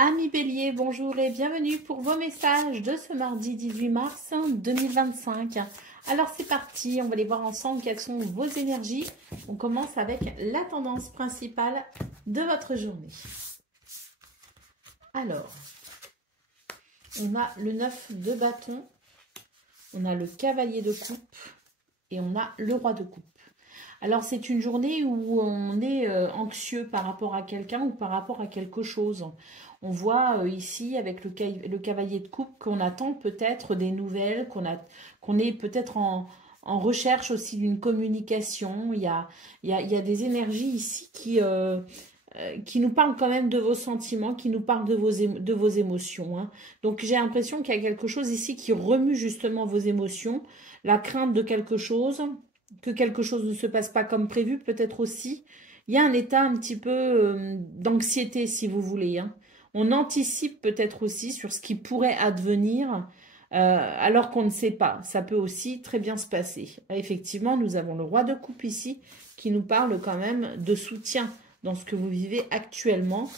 Amis Bélier, bonjour et bienvenue pour vos messages de ce mardi 18 mars 2025. Alors c'est parti, on va aller voir ensemble quelles sont vos énergies. On commence avec la tendance principale de votre journée. Alors, on a le 9 de bâton, on a le cavalier de coupe et on a le roi de coupe. Alors, c'est une journée où on est anxieux par rapport à quelqu'un ou par rapport à quelque chose. On voit ici, avec le cavalier de coupe, qu'on attend peut-être des nouvelles, qu'on est peut-être en recherche aussi d'une communication. Il y a des énergies ici qui nous parlent quand même de vos sentiments, qui nous parlent de vos émotions. Hein. Donc, j'ai l'impression qu'il y a quelque chose ici qui remue justement vos émotions, la crainte de quelque chose, que quelque chose ne se passe pas comme prévu, peut-être aussi. Il y a un état un petit peu d'anxiété, si vous voulez. Hein. On anticipe peut-être aussi sur ce qui pourrait advenir, alors qu'on ne sait pas. Ça peut aussi très bien se passer. Effectivement, nous avons le roi de coupe ici, qui nous parle quand même de soutien dans ce que vous vivez actuellement.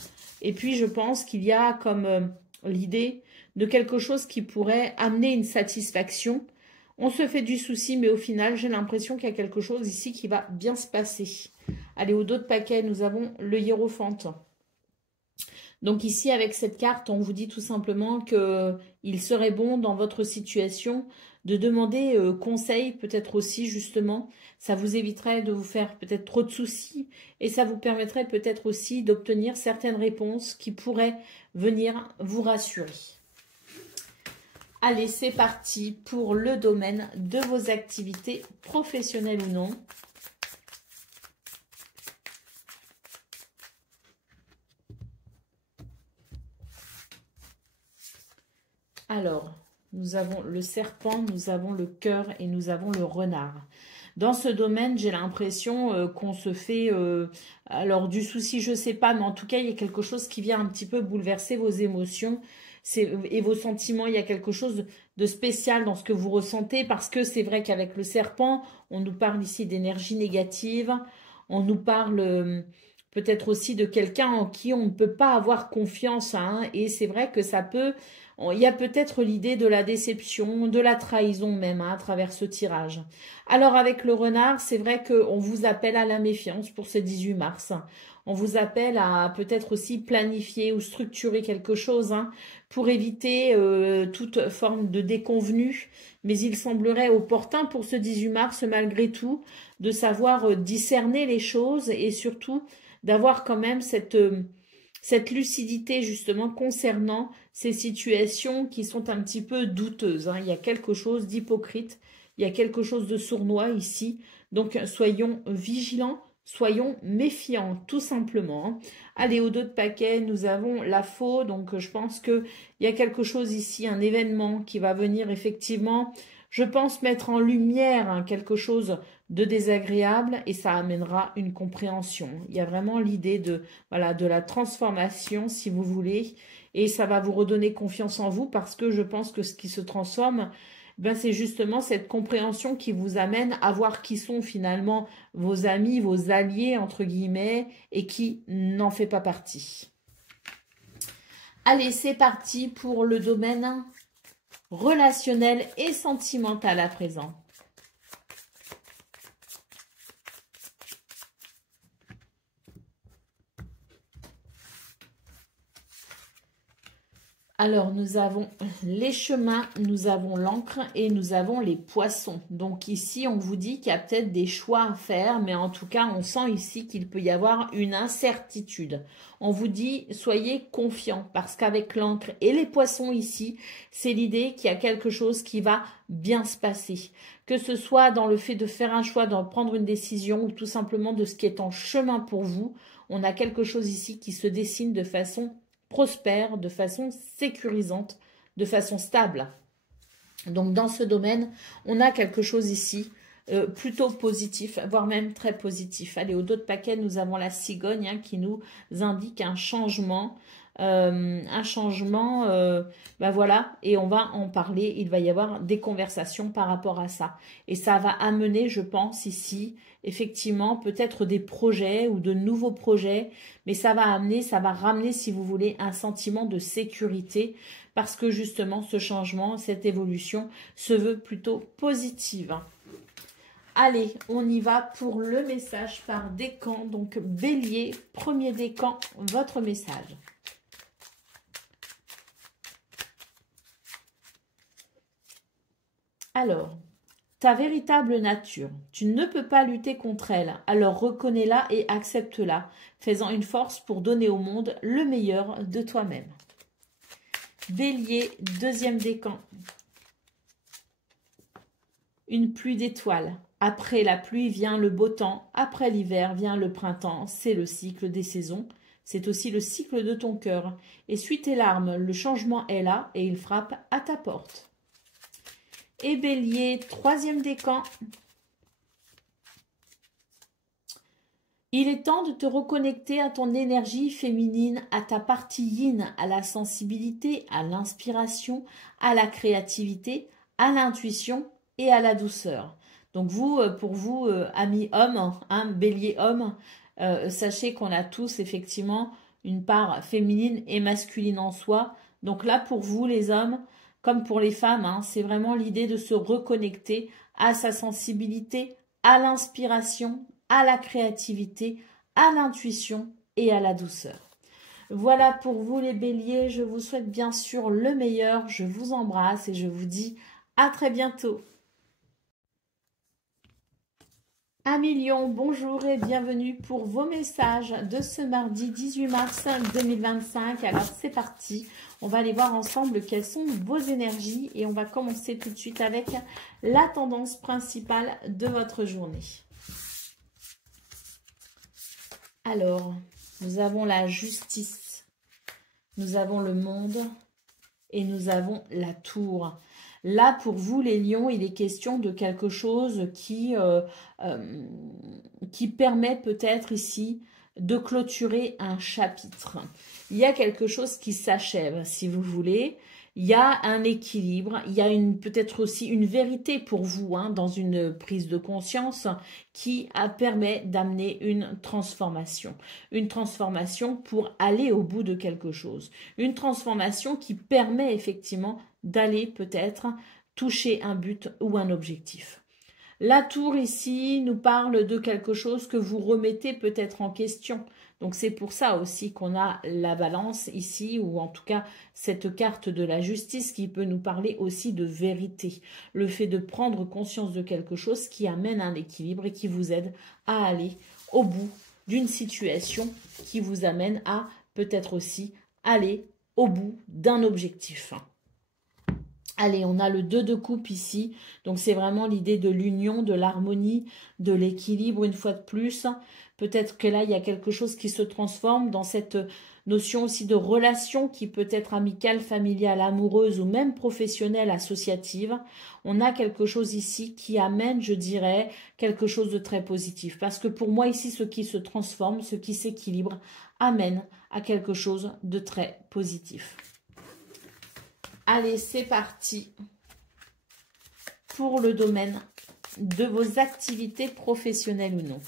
Et puis, je pense qu'il y a comme l'idée de quelque chose qui pourrait amener une satisfaction. On se fait du souci, mais au final, j'ai l'impression qu'il y a quelque chose ici qui va bien se passer. Allez, au dos de paquet, nous avons le hiérophante. Donc ici, avec cette carte, on vous dit tout simplement qu'il serait bon dans votre situation de demander conseil, peut-être aussi justement. Ça vous éviterait de vous faire peut-être trop de soucis et ça vous permettrait peut-être aussi d'obtenir certaines réponses qui pourraient venir vous rassurer. Allez, c'est parti pour le domaine de vos activités professionnelles ou non. Alors, nous avons le serpent, nous avons le cœur et nous avons le renard. Dans ce domaine, j'ai l'impression qu'on se fait, alors du souci, je ne sais pas, mais en tout cas, il y a quelque chose qui vient un petit peu bouleverser vos émotions et vos sentiments. Il y a quelque chose de spécial dans ce que vous ressentez parce que c'est vrai qu'avec le serpent, on nous parle ici d'énergie négative, on nous parle peut-être aussi de quelqu'un en qui on ne peut pas avoir confiance. Hein, et c'est vrai que ça peut... Il y a peut-être l'idée de la déception, de la trahison même à travers ce tirage. Alors avec le renard, c'est vrai qu'on vous appelle à la méfiance pour ce 18 mars. On vous appelle à peut-être aussi planifier ou structurer quelque chose pour éviter toute forme de déconvenue. Mais il semblerait opportun pour ce 18 mars, malgré tout, de savoir discerner les choses et surtout d'avoir quand même cette lucidité justement concernant ces situations qui sont un petit peu douteuses. Il y a quelque chose d'hypocrite, il y a quelque chose de sournois ici. Donc soyons vigilants, soyons méfiants tout simplement. Allez, au dos de paquet, nous avons la faux. Donc je pense qu'il y a quelque chose ici, un événement qui va venir effectivement, je pense, mettre en lumière quelque chose de désagréable et ça amènera une compréhension. Il y a vraiment l'idée de la transformation, si vous voulez, et ça va vous redonner confiance en vous parce que je pense que ce qui se transforme, c'est justement cette compréhension qui vous amène à voir qui sont finalement vos amis, vos alliés, entre guillemets, et qui n'en fait pas partie. Allez, c'est parti pour le domaine relationnel et sentimental à présent. Alors, nous avons les chemins, nous avons l'encre et nous avons les poissons. Donc ici, on vous dit qu'il y a peut-être des choix à faire, mais en tout cas, on sent ici qu'il peut y avoir une incertitude. On vous dit, soyez confiants, parce qu'avec l'encre et les poissons ici, c'est l'idée qu'il y a quelque chose qui va bien se passer. Que ce soit dans le fait de faire un choix, d'en prendre une décision, ou tout simplement de ce qui est en chemin pour vous, on a quelque chose ici qui se dessine de façon prospère, de façon sécurisante, de façon stable. Donc dans ce domaine, on a quelque chose ici plutôt positif, voire même très positif. Allez, au dos de paquet, nous avons la cigogne qui nous indique un changement. un changement, ben voilà, et on va en parler, il va y avoir des conversations par rapport à ça. Et ça va amener, je pense, ici, effectivement, peut-être des projets ou de nouveaux projets, mais ça va amener, ça va ramener, si vous voulez, un sentiment de sécurité, parce que justement, ce changement, cette évolution se veut plutôt positive. Allez, on y va pour le message par décan. Donc, Bélier, premier décan, votre message. Alors, ta véritable nature, tu ne peux pas lutter contre elle, alors reconnais-la et accepte-la, faisant une force pour donner au monde le meilleur de toi-même. Bélier, deuxième décan. Une pluie d'étoiles. Après la pluie vient le beau temps, après l'hiver vient le printemps, c'est le cycle des saisons. C'est aussi le cycle de ton cœur. Essuie tes larmes, le changement est là et il frappe à ta porte. Et Bélier, troisième décan. Il est temps de te reconnecter à ton énergie féminine, à ta partie yin, à la sensibilité, à l'inspiration, à la créativité, à l'intuition et à la douceur. Donc vous, pour vous, amis hommes, hein, Bélier homme, sachez qu'on a tous effectivement une part féminine et masculine en soi. Donc là, pour vous les hommes, comme pour les femmes, hein, c'est vraiment l'idée de se reconnecter à sa sensibilité, à l'inspiration, à la créativité, à l'intuition et à la douceur. Voilà pour vous les béliers, je vous souhaite bien sûr le meilleur, je vous embrasse et je vous dis à très bientôt. Amis Lion, bonjour et bienvenue pour vos messages de ce mardi 18 mars 2025. Alors c'est parti, on va aller voir ensemble quelles sont vos énergies et on va commencer tout de suite avec la tendance principale de votre journée. Alors, nous avons la justice, nous avons le monde et nous avons la tour. Là, pour vous, les lions, il est question de quelque chose qui permet peut-être ici de clôturer un chapitre. Il y a quelque chose qui s'achève, si vous voulez. Il y a un équilibre, il y a peut-être aussi une vérité pour vous hein, dans une prise de conscience qui permet d'amener une transformation. Une transformation pour aller au bout de quelque chose. Une transformation qui permet effectivement d'aller peut-être toucher un but ou un objectif. La tour ici nous parle de quelque chose que vous remettez peut-être en question. Donc c'est pour ça aussi qu'on a la balance ici, ou en tout cas cette carte de la justice qui peut nous parler aussi de vérité. Le fait de prendre conscience de quelque chose qui amène un équilibre et qui vous aide à aller au bout d'une situation qui vous amène à peut-être aussi aller au bout d'un objectif. Allez, on a le 2 de coupe ici, donc c'est vraiment l'idée de l'union, de l'harmonie, de l'équilibre une fois de plus. Peut-être que là, il y a quelque chose qui se transforme dans cette notion aussi de relation qui peut être amicale, familiale, amoureuse ou même professionnelle, associative. On a quelque chose ici qui amène, je dirais, quelque chose de très positif. Parce que pour moi ici, ce qui se transforme, ce qui s'équilibre, amène à quelque chose de très positif. Allez, c'est parti pour le domaine de vos activités professionnelles ou non.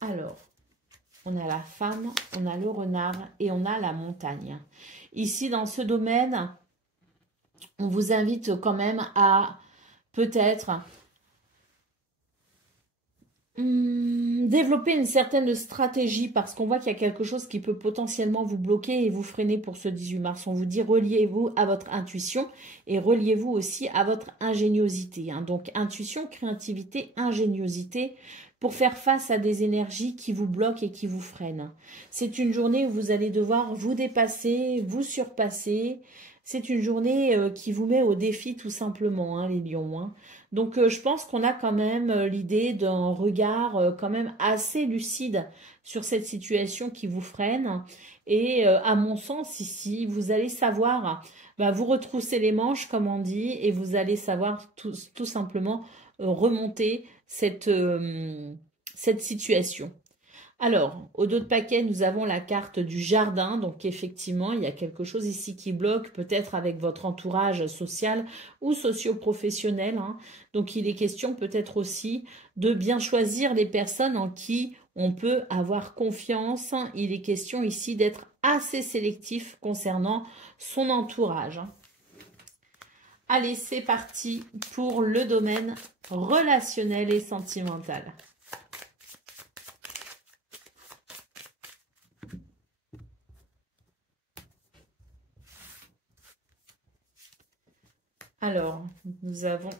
Alors, on a la femme, on a le renard et on a la montagne. Ici, dans ce domaine, on vous invite quand même à peut-être développer une certaine stratégie parce qu'on voit qu'il y a quelque chose qui peut potentiellement vous bloquer et vous freiner pour ce 18 mars. On vous dit reliez-vous à votre intuition et reliez-vous aussi à votre ingéniosité. Hein. Donc intuition, créativité, ingéniosité pour faire face à des énergies qui vous bloquent et qui vous freinent. C'est une journée où vous allez devoir vous dépasser, vous surpasser. C'est une journée qui vous met au défi tout simplement, hein, les lions. Hein. Donc, je pense qu'on a quand même l'idée d'un regard quand même assez lucide sur cette situation qui vous freine. Et à mon sens, ici, vous allez savoir vous retrousser les manches, comme on dit, et vous allez savoir tout simplement remonter cette situation. Alors, au dos de paquet, nous avons la carte du jardin. Donc, effectivement, il y a quelque chose ici qui bloque, peut-être avec votre entourage social ou socio-professionnel, hein. Donc, il est question peut-être aussi de bien choisir les personnes en qui on peut avoir confiance. Il est question ici d'être assez sélectif concernant son entourage. Allez, c'est parti pour le domaine relationnel et sentimental. Alors, nous avons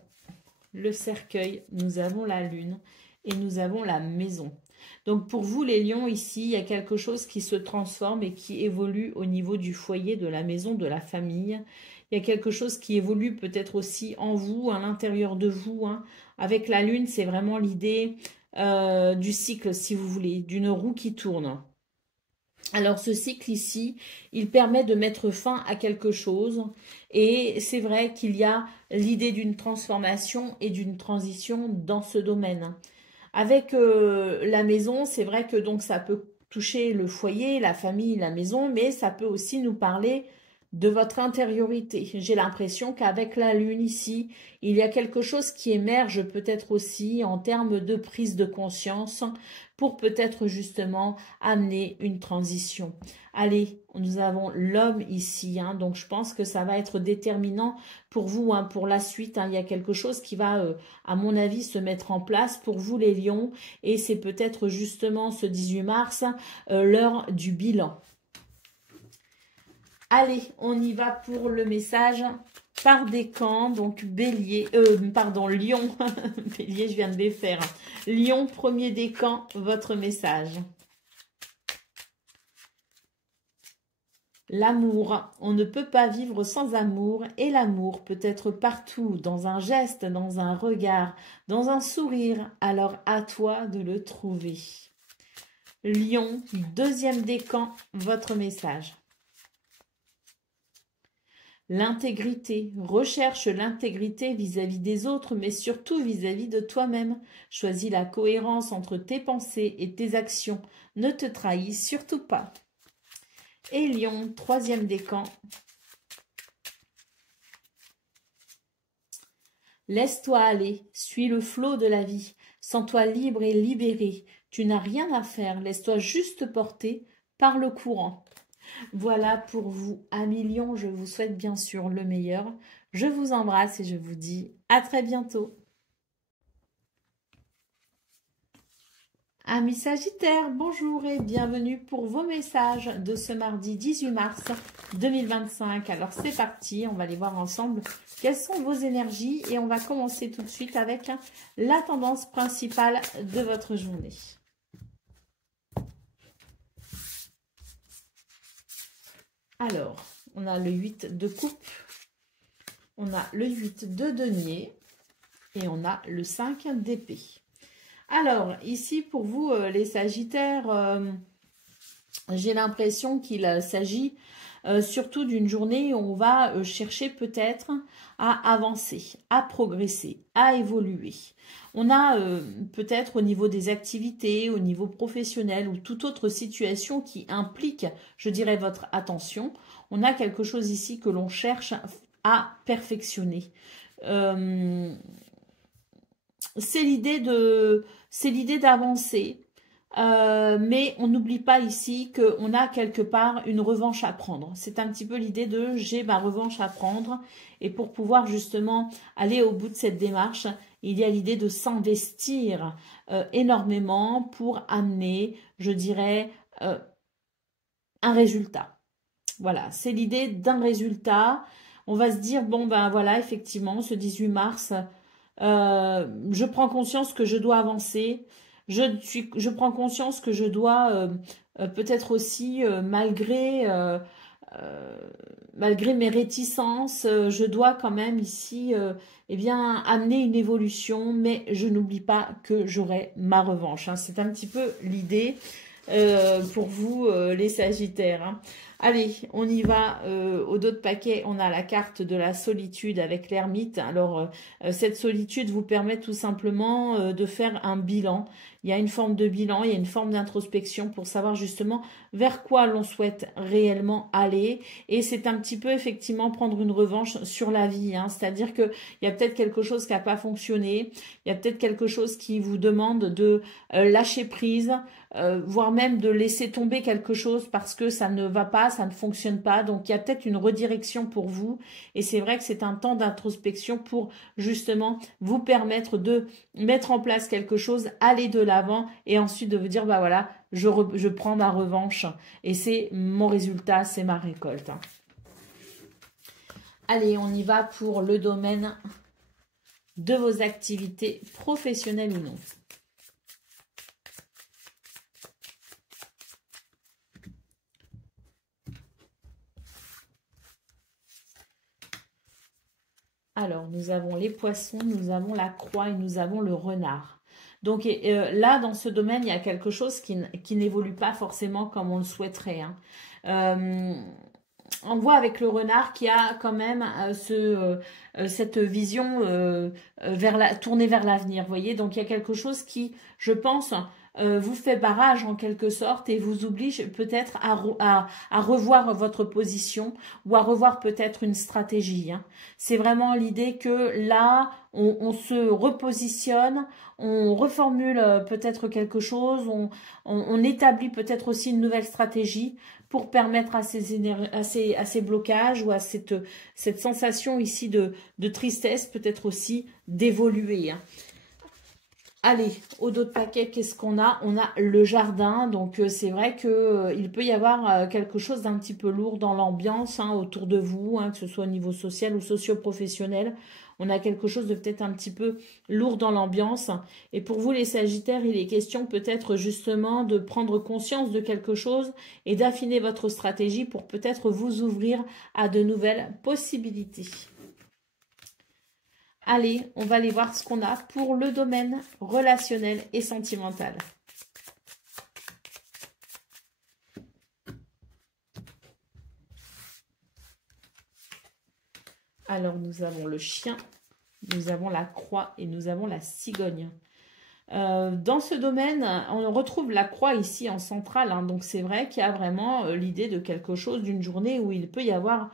le cercueil, nous avons la lune et nous avons la maison. Donc, pour vous, les lions, ici, il y a quelque chose qui se transforme et qui évolue au niveau du foyer, de la maison, de la famille. Il y a quelque chose qui évolue peut-être aussi en vous, à l'intérieur de vous, hein. Avec la lune, c'est vraiment l'idée du cycle, si vous voulez, d'une roue qui tourne. Alors ce cycle ici, il permet de mettre fin à quelque chose et c'est vrai qu'il y a l'idée d'une transformation et d'une transition dans ce domaine. Avec la maison, c'est vrai que donc ça peut toucher le foyer, la famille, la maison, mais ça peut aussi nous parler de votre intériorité. J'ai l'impression qu'avec la lune ici, il y a quelque chose qui émerge peut-être aussi en termes de prise de conscience pour peut-être justement amener une transition. Allez, nous avons l'homme ici, hein, donc je pense que ça va être déterminant pour vous, hein, pour la suite. Hein. Il y a quelque chose qui va, à mon avis, se mettre en place pour vous les lions et c'est peut-être justement ce 18 mars, l'heure du bilan. Allez, on y va pour le message par décan, donc bélier, lion, bélier, je viens de défaire. Lion, premier décan, votre message. L'amour, on ne peut pas vivre sans amour et l'amour peut être partout, dans un geste, dans un regard, dans un sourire, alors à toi de le trouver. Lion, deuxième décan, votre message. L'intégrité, recherche l'intégrité vis-à-vis des autres, mais surtout vis-à-vis de toi-même. Choisis la cohérence entre tes pensées et tes actions. Ne te trahis surtout pas. Et Lion, troisième décan. Laisse-toi aller, suis le flot de la vie. Sens-toi libre et libéré. Tu n'as rien à faire, laisse-toi juste porter par le courant. Voilà pour vous, amis Lions, je vous souhaite bien sûr le meilleur. Je vous embrasse et je vous dis à très bientôt. Amis Sagittaires, bonjour et bienvenue pour vos messages de ce mardi 18 mars 2025. Alors c'est parti, on va aller voir ensemble quelles sont vos énergies et on va commencer tout de suite avec la tendance principale de votre journée. Alors, on a le 8 de coupe, on a le 8 de denier et on a le 5 d'épée. Alors, ici, pour vous, les Sagittaires, j'ai l'impression qu'il s'agit surtout d'une journée où on va chercher peut-être à avancer, à progresser, à évoluer. On a peut-être au niveau des activités, au niveau professionnel ou toute autre situation qui implique, je dirais, votre attention. On a quelque chose ici que l'on cherche à perfectionner. C'est l'idée d'avancer. Mais on n'oublie pas ici qu'on a quelque part une revanche à prendre. C'est un petit peu l'idée de j'ai ma revanche à prendre et pour pouvoir justement aller au bout de cette démarche, il y a l'idée de s'investir énormément pour amener, je dirais, un résultat. Voilà, c'est l'idée d'un résultat. On va se dire, bon ben voilà, effectivement, ce 18 mars, je prends conscience que je dois avancer. Je prends conscience que je dois peut-être aussi, malgré mes réticences, je dois quand même ici eh bien, amener une évolution, mais je n'oublie pas que j'aurai ma revanche. Hein. C'est un petit peu l'idée pour vous, les Sagittaires. Hein. Allez, on y va. Au dos de paquet, on a la carte de la solitude avec l'ermite. Alors, cette solitude vous permet tout simplement de faire un bilan. Il y a une forme de bilan, il y a une forme d'introspection pour savoir justement vers quoi l'on souhaite réellement aller. Et c'est un petit peu effectivement prendre une revanche sur la vie. Hein. C'est-à-dire qu'il y a peut-être quelque chose qui n'a pas fonctionné. Il y a peut-être quelque chose qui vous demande de lâcher prise. Voire même de laisser tomber quelque chose parce que ça ne va pas, ça ne fonctionne pas. Donc, il y a peut-être une redirection pour vous. Et c'est vrai que c'est un temps d'introspection pour justement vous permettre de mettre en place quelque chose, aller de l'avant et ensuite de vous dire, bah voilà, je prends ma revanche et c'est mon résultat, c'est ma récolte. Allez, on y va pour le domaine de vos activités professionnelles ou non. Alors, nous avons les poissons, nous avons la croix et nous avons le renard. Donc là, dans ce domaine, il y a quelque chose qui n'évolue pas forcément comme on le souhaiterait. Hein. On voit avec le renard qu'il y a quand même cette vision tournée vers l'avenir. Vous voyez, donc il y a quelque chose qui, je pense, vous fait barrage en quelque sorte et vous oblige peut-être à revoir votre position ou à revoir peut-être une stratégie. Hein. C'est vraiment l'idée que là, on se repositionne, on reformule peut-être quelque chose, on établit peut-être aussi une nouvelle stratégie pour permettre à ces blocages ou à cette sensation ici de tristesse peut-être aussi d'évoluer. Hein. Allez, au dos de paquet, qu'est-ce qu'on a? On a le jardin, donc c'est vrai qu'il peut y avoir quelque chose d'un petit peu lourd dans l'ambiance hein, autour de vous, hein, que ce soit au niveau social ou socio-professionnel. On a quelque chose de peut-être un petit peu lourd dans l'ambiance. Et pour vous, les Sagittaires, il est question peut-être justement de prendre conscience de quelque chose et d'affiner votre stratégie pour peut-être vous ouvrir à de nouvelles possibilités. Allez, on va aller voir ce qu'on a pour le domaine relationnel et sentimental. Alors, nous avons le chien, nous avons la croix et nous avons la cigogne. Dans ce domaine, on retrouve la croix ici en centrale. Hein, donc, c'est vrai qu'il y a vraiment l'idée de quelque chose, d'une journée où il peut y avoir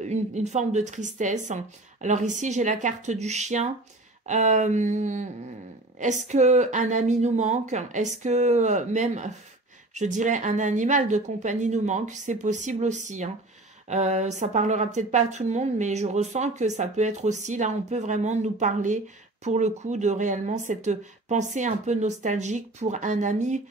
une forme de tristesse. Alors ici, j'ai la carte du chien. Est-ce qu'un ami nous manque? Est-ce que même, je dirais, un animal de compagnie nous manque? C'est possible aussi. Hein. Ça parlera peut-être pas à tout le monde, mais je ressens que ça peut être aussi, là, on peut vraiment nous parler pour le coup de réellement cette pensée un peu nostalgique pour un ami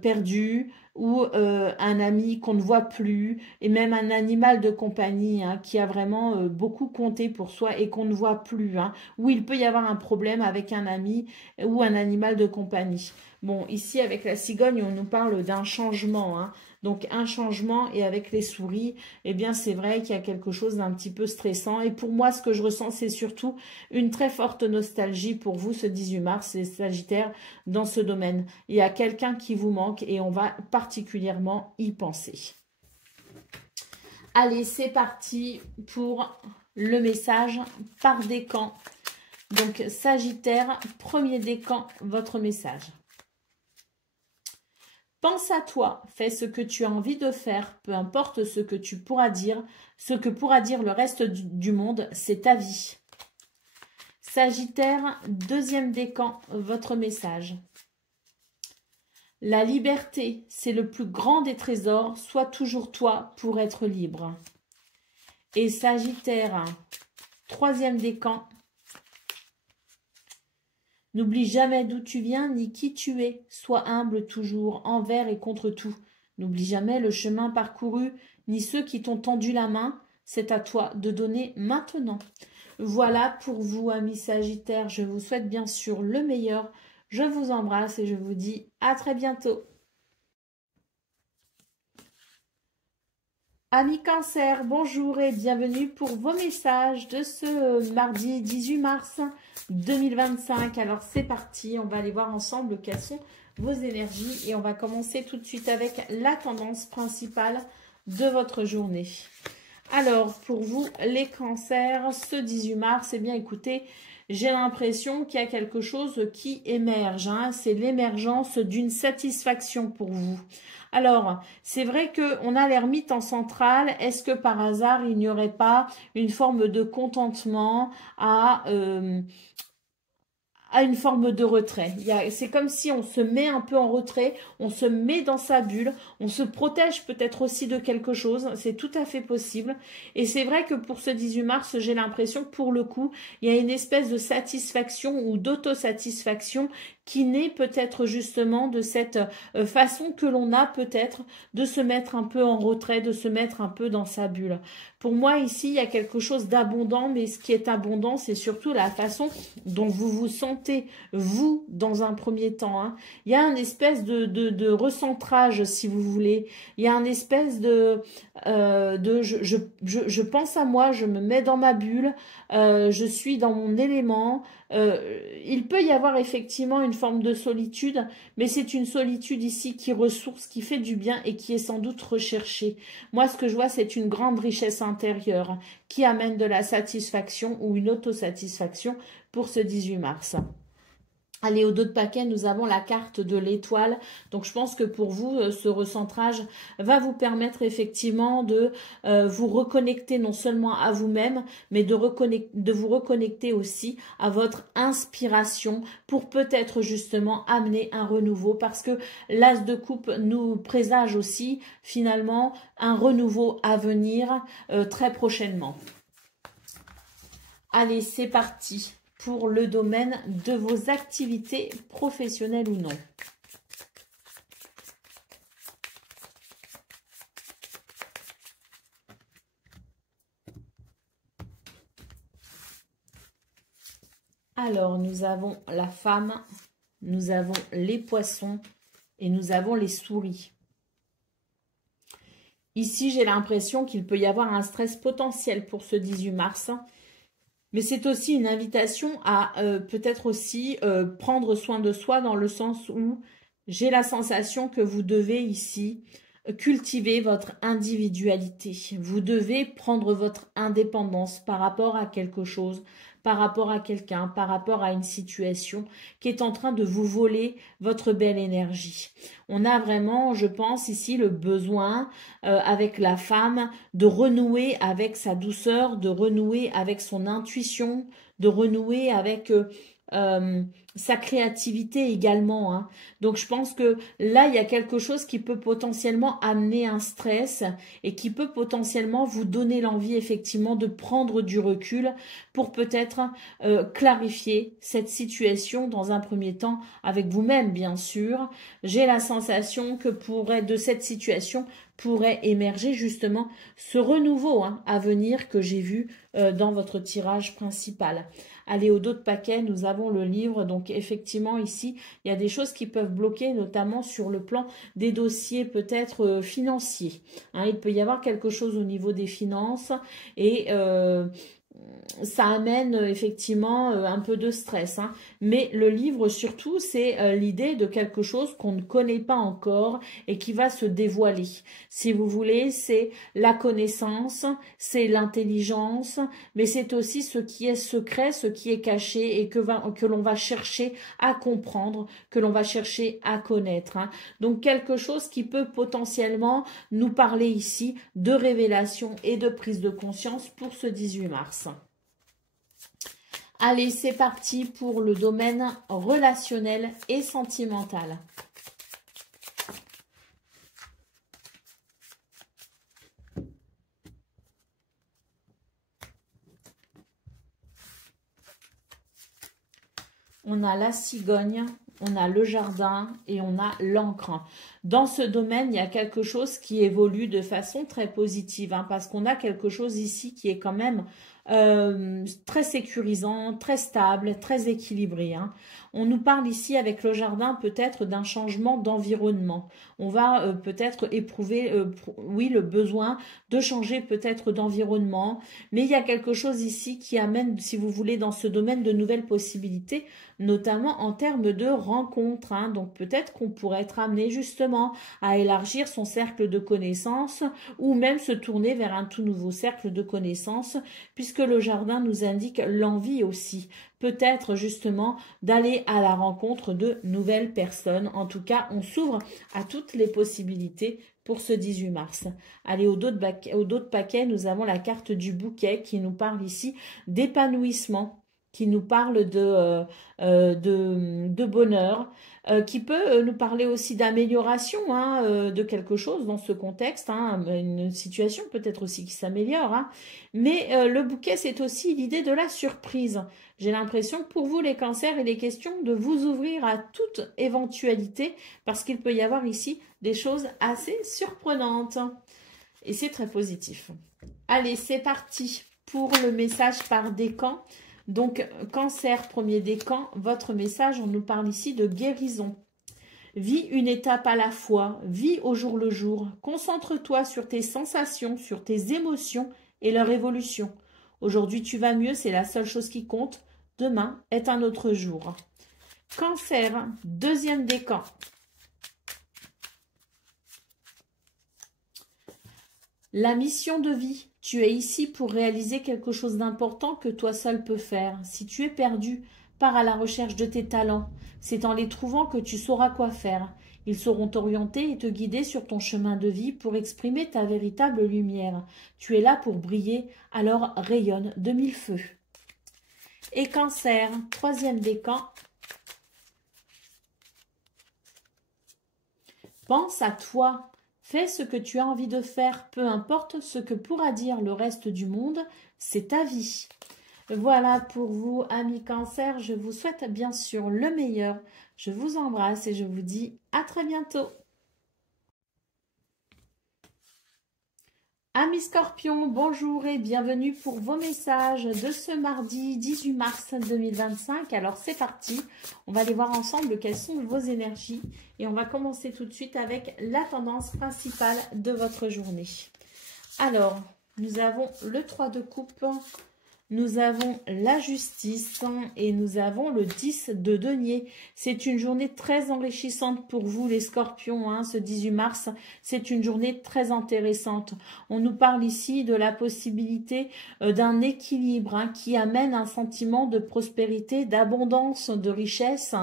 perdu ou un ami qu'on ne voit plus et même un animal de compagnie hein, qui a vraiment beaucoup compté pour soi et qu'on ne voit plus, hein, où il peut y avoir un problème avec un ami ou un animal de compagnie. Bon, ici avec la cigogne, on nous parle d'un changement, hein. Donc un changement et avec les souris, eh bien c'est vrai qu'il y a quelque chose d'un petit peu stressant. Et pour moi, ce que je ressens, c'est surtout une très forte nostalgie pour vous ce 18 mars, les Sagittaires, dans ce domaine. Il y a quelqu'un qui vous manque et on va particulièrement y penser. Allez, c'est parti pour le message par décan. Donc Sagittaire, premier décan, votre message. Pense à toi, fais ce que tu as envie de faire, peu importe ce que tu pourras dire, ce que pourra dire le reste du monde, c'est ta vie. Sagittaire, deuxième décan, votre message. La liberté, c'est le plus grand des trésors, sois toujours toi pour être libre. Et Sagittaire, troisième décan, n'oublie jamais d'où tu viens ni qui tu es. Sois humble toujours, envers et contre tout. N'oublie jamais le chemin parcouru, ni ceux qui t'ont tendu la main. C'est à toi de donner maintenant. Voilà pour vous, amis Sagittaires. Je vous souhaite bien sûr le meilleur. Je vous embrasse et je vous dis à très bientôt. Amis Cancer, bonjour et bienvenue pour vos messages de ce mardi 18 mars 2025. Alors c'est parti, on va aller voir ensemble quelles sont vos énergies et on va commencer tout de suite avec la tendance principale de votre journée. Alors, pour vous, les cancers, ce 18 mars, eh bien, écoutez, j'ai l'impression qu'il y a quelque chose qui émerge. Hein. C'est l'émergence d'une satisfaction pour vous. Alors, c'est vrai qu'on a l'ermite en centrale. Est-ce que par hasard, il n'y aurait pas une forme de contentement à une forme de retrait. C'est comme si on se met un peu en retrait, on se met dans sa bulle, on se protège peut-être aussi de quelque chose, c'est tout à fait possible. Et c'est vrai que pour ce 18 mars, j'ai l'impression que pour le coup, il y a une espèce de satisfaction ou d'autosatisfaction qui naît peut-être justement de cette façon que l'on a peut-être de se mettre un peu en retrait, de se mettre un peu dans sa bulle. Pour moi, ici, il y a quelque chose d'abondant, mais ce qui est abondant, c'est surtout la façon dont vous vous sentez, vous, dans un premier temps. Hein. Il y a une espèce de recentrage, si vous voulez. Il y a une espèce je pense à moi, je me mets dans ma bulle, je suis dans mon élément. Il peut y avoir effectivement une forme de solitude, mais c'est une solitude ici qui ressource, qui fait du bien et qui est sans doute recherchée. Moi, ce que je vois, c'est une grande richesse intérieure qui amène de la satisfaction ou une autosatisfaction pour ce 18 mars. Allez, au dos de paquet, nous avons la carte de l'étoile. Donc, je pense que pour vous, ce recentrage va vous permettre effectivement de vous reconnecter non seulement à vous-même, mais de vous reconnecter aussi à votre inspiration pour peut-être justement amener un renouveau. Parce que l'as de coupe nous présage aussi finalement un renouveau à venir très prochainement. Allez, c'est parti pour le domaine de vos activités professionnelles ou non. Alors, nous avons la femme, nous avons les poissons et nous avons les souris. Ici, j'ai l'impression qu'il peut y avoir un stress potentiel pour ce 18 mars. Mais c'est aussi une invitation à peut-être aussi prendre soin de soi dans le sens où j'ai la sensation que vous devez ici cultiver votre individualité. Vous devez prendre votre indépendance par rapport à quelque chose, par rapport à quelqu'un, par rapport à une situation qui est en train de vous voler votre belle énergie. On a vraiment, je pense, ici le besoin avec la femme de renouer avec sa douceur, de renouer avec son intuition, de renouer avec sa créativité également. Hein. Donc, je pense que là, il y a quelque chose qui peut potentiellement amener un stress et qui peut potentiellement vous donner l'envie, effectivement, de prendre du recul pour peut-être clarifier cette situation dans un premier temps avec vous-même, bien sûr. J'ai la sensation que de cette situation pourrait émerger justement ce renouveau à venir que j'ai vu dans votre tirage principal. Allez, au dos de paquet, nous avons le livre. Donc, effectivement, ici, il y a des choses qui peuvent bloquer, notamment sur le plan des dossiers peut-être financiers. Hein, il peut y avoir quelque chose au niveau des finances et ça amène effectivement un peu de stress. Hein. Mais le livre, surtout, c'est l'idée de quelque chose qu'on ne connaît pas encore et qui va se dévoiler. Si vous voulez, c'est la connaissance, c'est l'intelligence, mais c'est aussi ce qui est secret, ce qui est caché et que l'on va chercher à comprendre, que l'on va chercher à connaître. Hein. Donc, quelque chose qui peut potentiellement nous parler ici de révélation et de prise de conscience pour ce 18 mars. Allez, c'est parti pour le domaine relationnel et sentimental. On a la cigogne, on a le jardin et on a l'encre. Dans ce domaine, il y a quelque chose qui évolue de façon très positive, parce qu'on a quelque chose ici qui est quand même très sécurisant, très stable, très équilibré. Hein. On nous parle ici avec le jardin peut-être d'un changement d'environnement. On va peut-être éprouver, oui, le besoin de changer peut-être d'environnement. Mais il y a quelque chose ici qui amène, si vous voulez, dans ce domaine de nouvelles possibilités, notamment en termes de rencontres. Hein. Donc peut-être qu'on pourrait être amené justement à élargir son cercle de connaissances ou même se tourner vers un tout nouveau cercle de connaissances, puisque le jardin nous indique l'envie aussi. Peut-être justement d'aller à la rencontre de nouvelles personnes. En tout cas, on s'ouvre à toutes les possibilités pour ce 18 mars. Allez, au dos de paquet, nous avons la carte du bouquet qui nous parle ici d'épanouissement, qui nous parle de bonheur, qui peut nous parler aussi d'amélioration hein, de quelque chose dans ce contexte, hein, une situation peut-être aussi qui s'améliore. Hein. Mais le bouquet, c'est aussi l'idée de la surprise. J'ai l'impression que pour vous, les cancers, il est question de vous ouvrir à toute éventualité parce qu'il peut y avoir ici des choses assez surprenantes. Et c'est très positif. Allez, c'est parti pour le message par décan. Donc, cancer, premier décan, votre message, on nous parle ici de guérison. Vis une étape à la fois, vis au jour le jour. Concentre-toi sur tes sensations, sur tes émotions et leur évolution. Aujourd'hui, tu vas mieux, c'est la seule chose qui compte. Demain est un autre jour. Cancer, deuxième décan. La mission de vie. Tu es ici pour réaliser quelque chose d'important que toi seul peux faire. Si tu es perdu, pars à la recherche de tes talents. C'est en les trouvant que tu sauras quoi faire. Ils sauront t'orienter et te guider sur ton chemin de vie pour exprimer ta véritable lumière. Tu es là pour briller, alors rayonne de mille feux. Et cancer, troisième décan. Pense à toi. Fais ce que tu as envie de faire, peu importe ce que pourra dire le reste du monde, c'est ta vie. Voilà pour vous, amis cancer, je vous souhaite bien sûr le meilleur. Je vous embrasse et je vous dis à très bientôt. Amis Scorpions, bonjour et bienvenue pour vos messages de ce mardi 18 mars 2025. Alors c'est parti, on va aller voir ensemble quelles sont vos énergies et on va commencer tout de suite avec la tendance principale de votre journée. Alors, nous avons le 3 de coupe, nous avons la justice et nous avons le 10 de denier. C'est une journée très enrichissante pour vous les scorpions, hein, ce 18 mars. C'est une journée très intéressante. On nous parle ici de la possibilité d'un équilibre hein, qui amène un sentiment de prospérité, d'abondance, de richesse.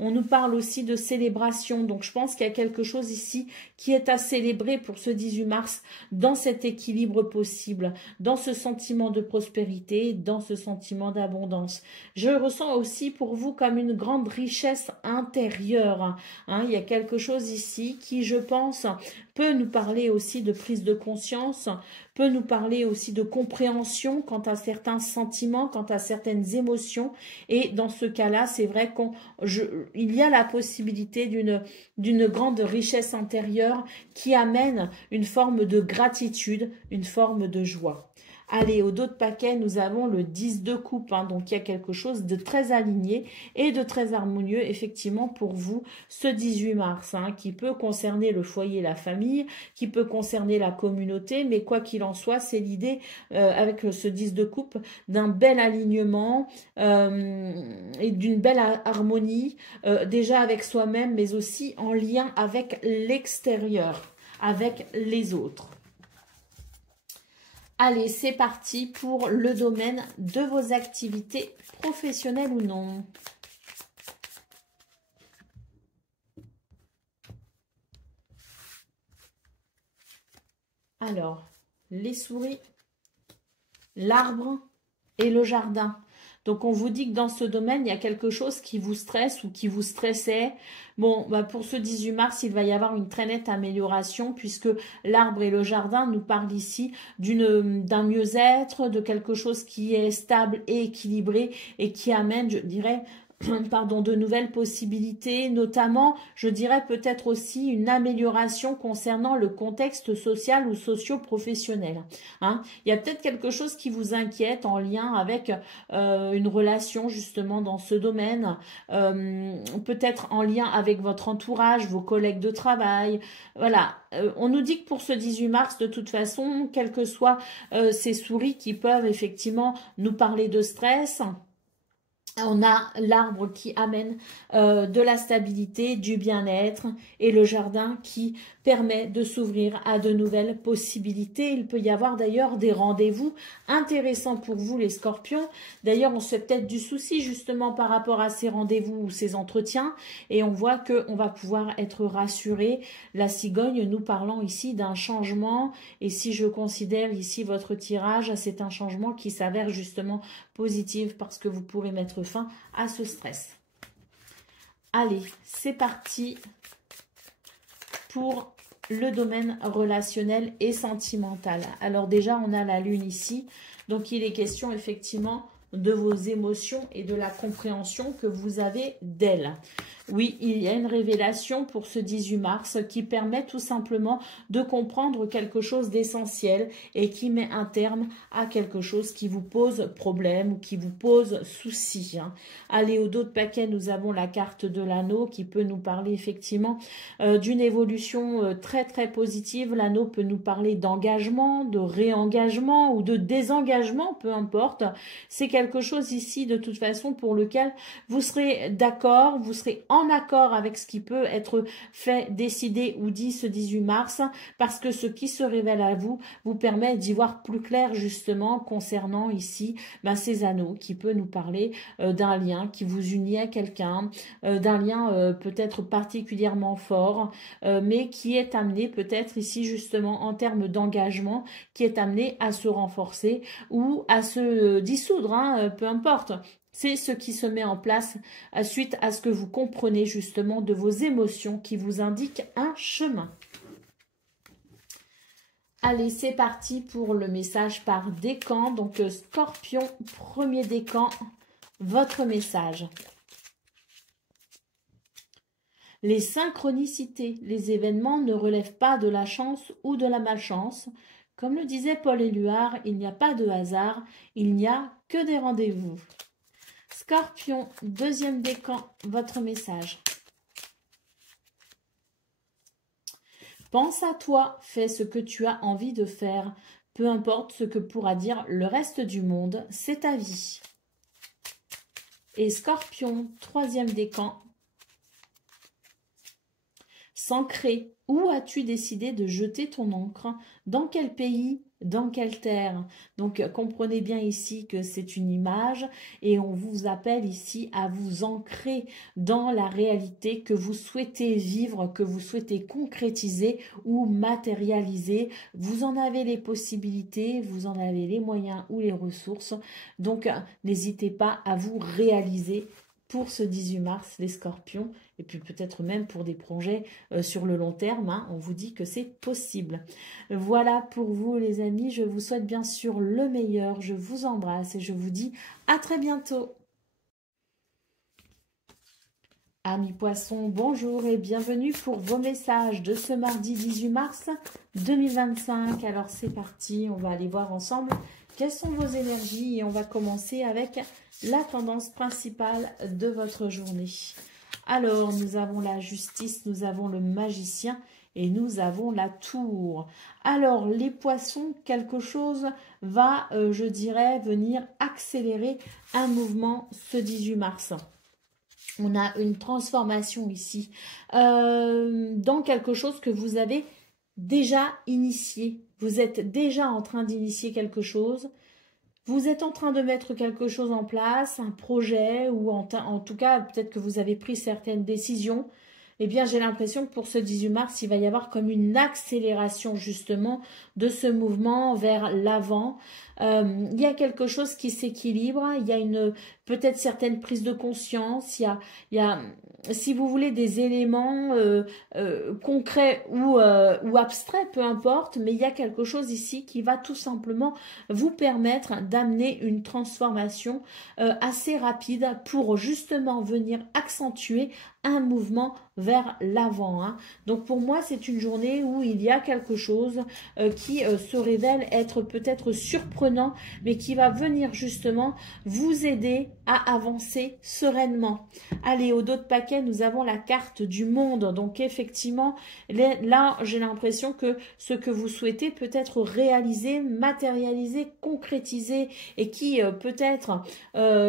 On nous parle aussi de célébration. Donc je pense qu'il y a quelque chose ici qui est à célébrer pour ce 18 mars dans cet équilibre possible, dans ce sentiment de prospérité, dans ce sentiment d'abondance. Je ressens aussi pour vous comme une grande richesse intérieure. Hein. Il y a quelque chose ici qui, je pense, peut nous parler aussi de prise de conscience, peut nous parler aussi de compréhension quant à certains sentiments, quant à certaines émotions. Et dans ce cas-là, c'est vrai qu'il y a la possibilité d'une grande richesse intérieure qui amène une forme de gratitude, une forme de joie. Allez, au dos de paquet, nous avons le 10 de coupe, hein, donc il y a quelque chose de très aligné et de très harmonieux, effectivement, pour vous, ce 18 mars, hein, qui peut concerner le foyer, la famille, qui peut concerner la communauté, mais quoi qu'il en soit, c'est l'idée, avec ce 10 de coupe, d'un bel alignement et d'une belle harmonie, déjà avec soi-même, mais aussi en lien avec l'extérieur, avec les autres. Allez, c'est parti pour le domaine de vos activités professionnelles ou non. Alors, les souris, l'arbre et le jardin. Donc, on vous dit que dans ce domaine, il y a quelque chose qui vous stresse ou qui vous stressait. Bon, bah pour ce 18 mars, il va y avoir une très nette amélioration puisque l'arbre et le jardin nous parlent ici d'un mieux-être, de quelque chose qui est stable et équilibré et qui amène, je dirais, pardon, de nouvelles possibilités, notamment, je dirais peut-être aussi une amélioration concernant le contexte social ou socio-professionnel. Hein. Il y a peut-être quelque chose qui vous inquiète en lien avec une relation justement dans ce domaine, peut-être en lien avec votre entourage, vos collègues de travail. Voilà, on nous dit que pour ce 18 mars, de toute façon, quelles que soient ces souris qui peuvent effectivement nous parler de stress, on a l'arbre qui amène de la stabilité, du bien-être et le jardin qui permet de s'ouvrir à de nouvelles possibilités. Il peut y avoir d'ailleurs des rendez-vous intéressants pour vous les scorpions. D'ailleurs, on se fait peut-être du souci justement par rapport à ces rendez-vous ou ces entretiens et on voit qu'on va pouvoir être rassuré. La cigogne nous parlant ici d'un changement et si je considère ici votre tirage, c'est un changement qui s'avère justement positif parce que vous pourrez mettre fin à ce stress. Allez, c'est parti pour le domaine relationnel et sentimental. Alors déjà, on a la lune ici. Donc, il est question effectivement de vos émotions et de la compréhension que vous avez d'elles. Oui, il y a une révélation pour ce 18 mars qui permet tout simplement de comprendre quelque chose d'essentiel et qui met un terme à quelque chose qui vous pose problème ou qui vous pose souci. Hein. Allez, au dos de paquet, nous avons la carte de l'anneau qui peut nous parler effectivement d'une évolution très très positive. L'anneau peut nous parler d'engagement, de réengagement ou de désengagement, peu importe. C'est quelque chose ici de toute façon pour lequel vous serez d'accord, vous serez en accord avec ce qui peut être fait, décidé ou dit ce 18 mars, parce que ce qui se révèle à vous vous permet d'y voir plus clair justement concernant ici ces anneaux qui peut nous parler d'un lien qui vous unit à quelqu'un, d'un lien peut-être particulièrement fort, mais qui est amené peut-être ici justement en termes d'engagement, qui est amené à se renforcer ou à se dissoudre, hein, peu importe. C'est ce qui se met en place suite à ce que vous comprenez justement de vos émotions qui vous indiquent un chemin. Allez, c'est parti pour le message par décan. Donc, Scorpion, premier décan, votre message. Les synchronicités, les événements ne relèvent pas de la chance ou de la malchance. Comme le disait Paul Éluard, il n'y a pas de hasard, il n'y a que des rendez-vous. Scorpion, deuxième décan, votre message. Pense à toi, fais ce que tu as envie de faire. Peu importe ce que pourra dire le reste du monde, c'est ta vie. Et Scorpion, troisième décan. S'ancrer. Où as-tu décidé de jeter ton encre? Dans quel pays? Dans quelle terre? Donc, comprenez bien ici que c'est une image et on vous appelle ici à vous ancrer dans la réalité que vous souhaitez vivre, que vous souhaitez concrétiser ou matérialiser. Vous en avez les possibilités, vous en avez les moyens ou les ressources. Donc, n'hésitez pas à vous réaliser pour ce 18 mars, les scorpions, et puis peut-être même pour des projets sur le long terme, hein, on vous dit que c'est possible. Voilà pour vous les amis, je vous souhaite bien sûr le meilleur, je vous embrasse et je vous dis à très bientôt. Amis poissons, bonjour et bienvenue pour vos messages de ce mardi 18 mars 2025. Alors c'est parti, on va aller voir ensemble quelles sont vos énergies et on va commencer avec la tendance principale de votre journée. Alors, nous avons la justice, nous avons le magicien et nous avons la tour. Alors, les poissons, quelque chose va, je dirais, venir accélérer un mouvement ce 18 mars. On a une transformation ici dans quelque chose que vous avez déjà initié. Vous êtes déjà en train d'initier quelque chose. Vous êtes en train de mettre quelque chose en place, un projet, ou en tout cas, peut-être que vous avez pris certaines décisions. Eh bien, j'ai l'impression que pour ce 18 mars, il va y avoir comme une accélération justement de ce mouvement vers l'avant. Il y a quelque chose qui s'équilibre, il y a peut-être certaines prises de conscience, il y a, si vous voulez, des éléments concrets ou abstraits, peu importe, mais il y a quelque chose ici qui va tout simplement vous permettre d'amener une transformation assez rapide pour justement venir accentuer un mouvement vers l'avant. Hein. Donc pour moi, c'est une journée où il y a quelque chose qui se révèle être peut-être surprenant, mais qui va venir justement vous aider à avancer sereinement. Allez, au dos de paquet, nous avons la carte du monde. Donc effectivement, là, j'ai l'impression que ce que vous souhaitez peut être réalisé, matérialisé, concrétisé et qui peut-être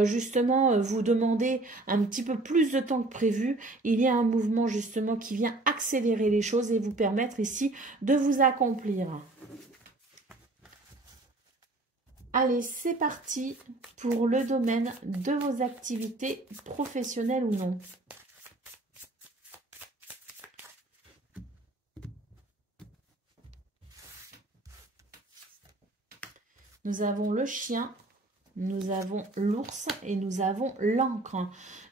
justement vous demandez un petit peu plus de temps que prévu. Il y a un mouvement justement qui vient accélérer les choses et vous permettre ici de vous accomplir. Allez, c'est parti pour le domaine de vos activités professionnelles ou non. Nous avons le chien, nous avons l'ours et nous avons l'encre.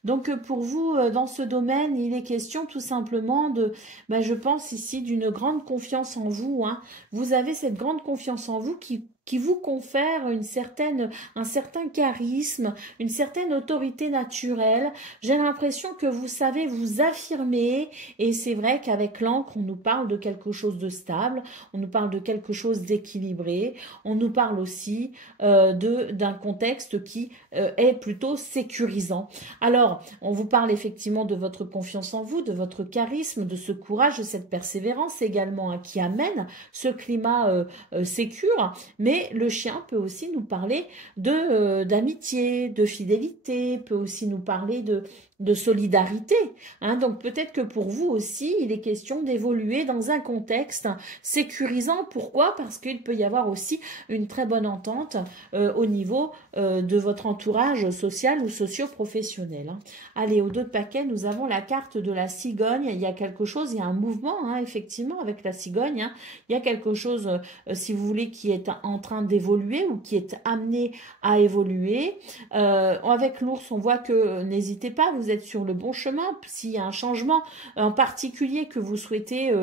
Donc pour vous, dans ce domaine, il est question tout simplement de, je pense ici, d'une grande confiance en vous. Hein. Vous avez cette grande confiance en vous qui vous confère un certain charisme, une certaine autorité naturelle. J'ai l'impression que vous savez vous affirmer et c'est vrai qu'avec l'encre, on nous parle de quelque chose de stable, on nous parle de quelque chose d'équilibré, on nous parle aussi d'un contexte qui est plutôt sécurisant. Alors, on vous parle effectivement de votre confiance en vous, de votre charisme, de ce courage, de cette persévérance également hein, qui amène ce climat sécure, mais le chien peut aussi nous parler d'amitié, de fidélité, peut aussi nous parler de solidarité. Hein. Donc peut-être que pour vous aussi, il est question d'évoluer dans un contexte sécurisant. Pourquoi? Parce qu'il peut y avoir aussi une très bonne entente au niveau de votre entourage social ou socio-professionnel. Hein. Allez, au dos de paquet, nous avons la carte de la cigogne. Il y a quelque chose, il y a un mouvement, hein, effectivement, avec la cigogne. Hein. Il y a quelque chose, si vous voulez, qui est en train d'évoluer ou qui est amené à évoluer. Avec l'ours, on voit que, n'hésitez pas, vous êtes sur le bon chemin. S'il y a un changement en particulier que vous souhaitez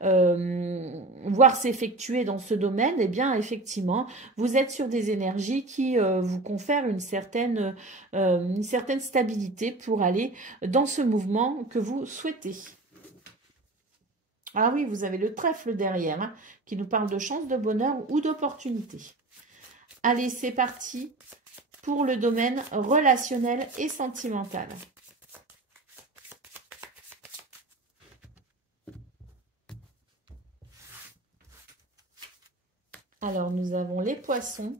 voir s'effectuer dans ce domaine, eh bien, effectivement, vous êtes sur des énergies qui vous confèrent une certaine stabilité pour aller dans ce mouvement que vous souhaitez. Ah oui, vous avez le trèfle derrière, hein, qui nous parle de chance, de bonheur ou d'opportunité. Allez, c'est parti pour le domaine relationnel et sentimental. Alors, nous avons les poissons,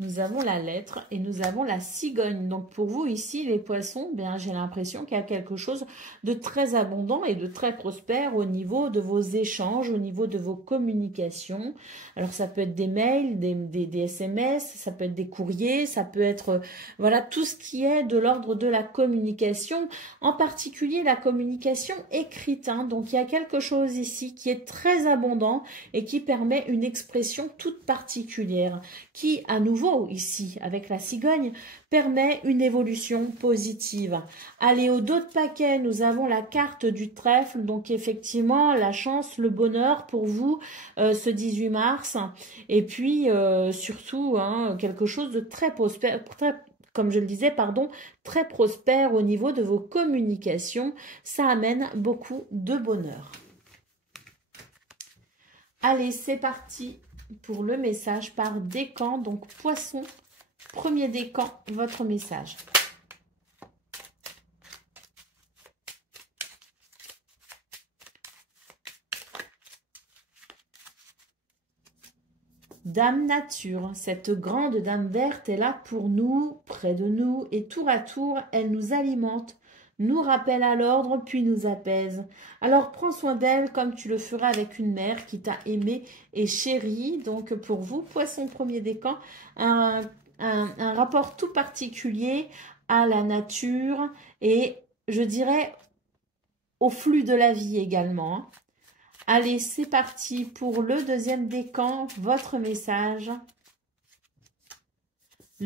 nous avons la lettre et nous avons la cigogne. Donc, pour vous, ici, les poissons, bien, j'ai l'impression qu'il y a quelque chose de très abondant et de très prospère au niveau de vos échanges, au niveau de vos communications. Alors, ça peut être des mails, des SMS, ça peut être des courriers, ça peut être, voilà, tout ce qui est de l'ordre de la communication, en particulier la communication écrite. Hein. Donc, il y a quelque chose ici qui est très abondant et qui permet une expression toute particulière, qui, à nouveau, ici, avec la cigogne, permet une évolution positive. Allez, au dos de paquet, nous avons la carte du trèfle, donc effectivement, la chance, le bonheur pour vous ce 18 mars, et puis surtout, hein, quelque chose de très prospère, comme je le disais, pardon, très prospère au niveau de vos communications. Ça amène beaucoup de bonheur. Allez, c'est parti pour le message par décan. Donc, poisson, premier décan, votre message. Dame Nature, cette grande dame verte est là pour nous, près de nous, et tour à tour, elle nous alimente, nous rappelle à l'ordre, puis nous apaise. Alors prends soin d'elle comme tu le feras avec une mère qui t'a aimé et chéri. Donc pour vous, poisson premier décan, un rapport tout particulier à la nature et je dirais au flux de la vie également. Hein. Allez, c'est parti pour le deuxième décan, votre message.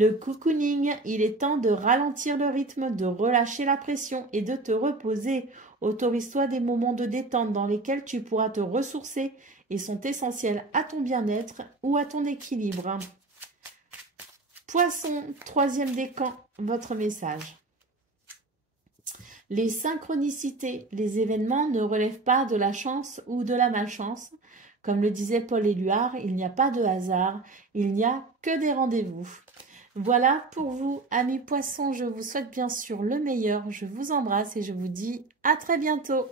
Le cocooning, il est temps de ralentir le rythme, de relâcher la pression et de te reposer. Autorise-toi des moments de détente dans lesquels tu pourras te ressourcer et sont essentiels à ton bien-être ou à ton équilibre. Poisson, troisième décan, votre message. Les synchronicités, les événements ne relèvent pas de la chance ou de la malchance. Comme le disait Paul Éluard, il n'y a pas de hasard, il n'y a que des rendez-vous. Voilà pour vous, amis poissons, je vous souhaite bien sûr le meilleur. Je vous embrasse et je vous dis à très bientôt.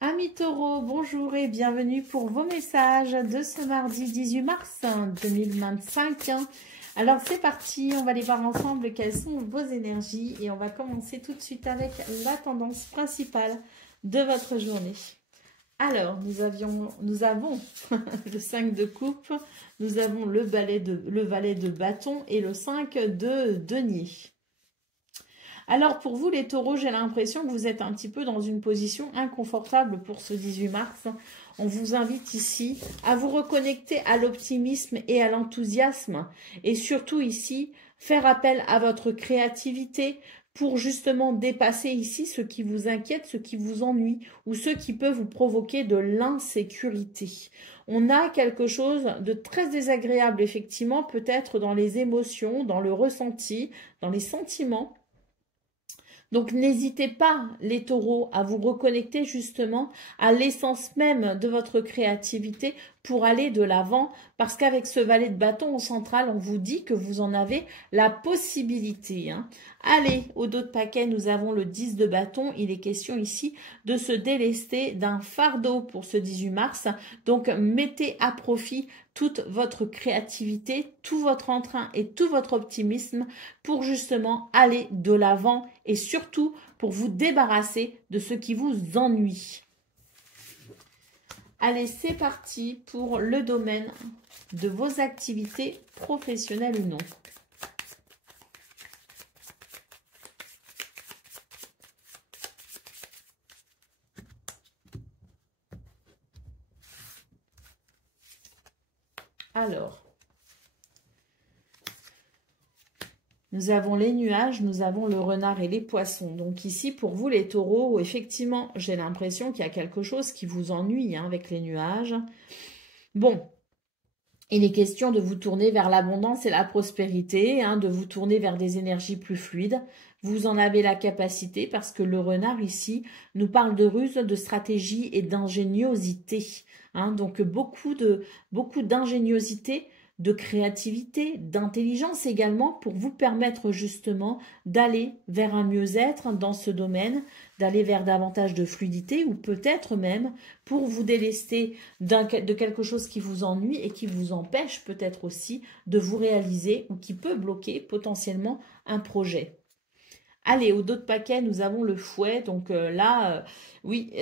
Amis taureaux, bonjour et bienvenue pour vos messages de ce mardi 18 mars 2025. Alors c'est parti, on va aller voir ensemble quelles sont vos énergies et on va commencer tout de suite avec la tendance principale de votre journée. Alors, nous avons le 5 de coupe, nous avons le valet de bâton et le 5 de denier. Alors, pour vous, les taureaux, j'ai l'impression que vous êtes un petit peu dans une position inconfortable pour ce 18 mars. On vous invite ici à vous reconnecter à l'optimisme et à l'enthousiasme. Et surtout ici, faire appel à votre créativité pour justement dépasser ici ce qui vous inquiète, ce qui vous ennuie ou ce qui peut vous provoquer de l'insécurité. On a quelque chose de très désagréable, effectivement, peut-être dans les émotions, dans le ressenti, dans les sentiments. Donc, n'hésitez pas, les taureaux, à vous reconnecter justement à l'essence même de votre créativité pour aller de l'avant. Parce qu'avec ce valet de bâton au central, on vous dit que vous en avez la possibilité. Allez, au dos de paquet, nous avons le 10 de bâton. Il est question ici de se délester d'un fardeau pour ce 18 mars. Donc, mettez à profit toute votre créativité, tout votre entrain et tout votre optimisme pour justement aller de l'avant et surtout pour vous débarrasser de ce qui vous ennuie. Allez, c'est parti pour le domaine de vos activités professionnelles ou non. Alors, nous avons les nuages, nous avons le renard et les poissons. Donc ici, pour vous les taureaux, effectivement, j'ai l'impression qu'il y a quelque chose qui vous ennuie avec les nuages. Bon, il est question de vous tourner vers l'abondance et la prospérité, de vous tourner vers des énergies plus fluides. Vous en avez la capacité parce que le renard ici nous parle de ruse, de stratégie et d'ingéniosité. Donc beaucoup d'ingéniosité, de créativité, d'intelligence également pour vous permettre justement d'aller vers un mieux-être dans ce domaine, d'aller vers davantage de fluidité ou peut-être même pour vous délester de quelque chose qui vous ennuie et qui vous empêche peut-être aussi de vous réaliser ou qui peut bloquer potentiellement un projet. Allez, au dos de paquet, nous avons le fouet. Donc oui,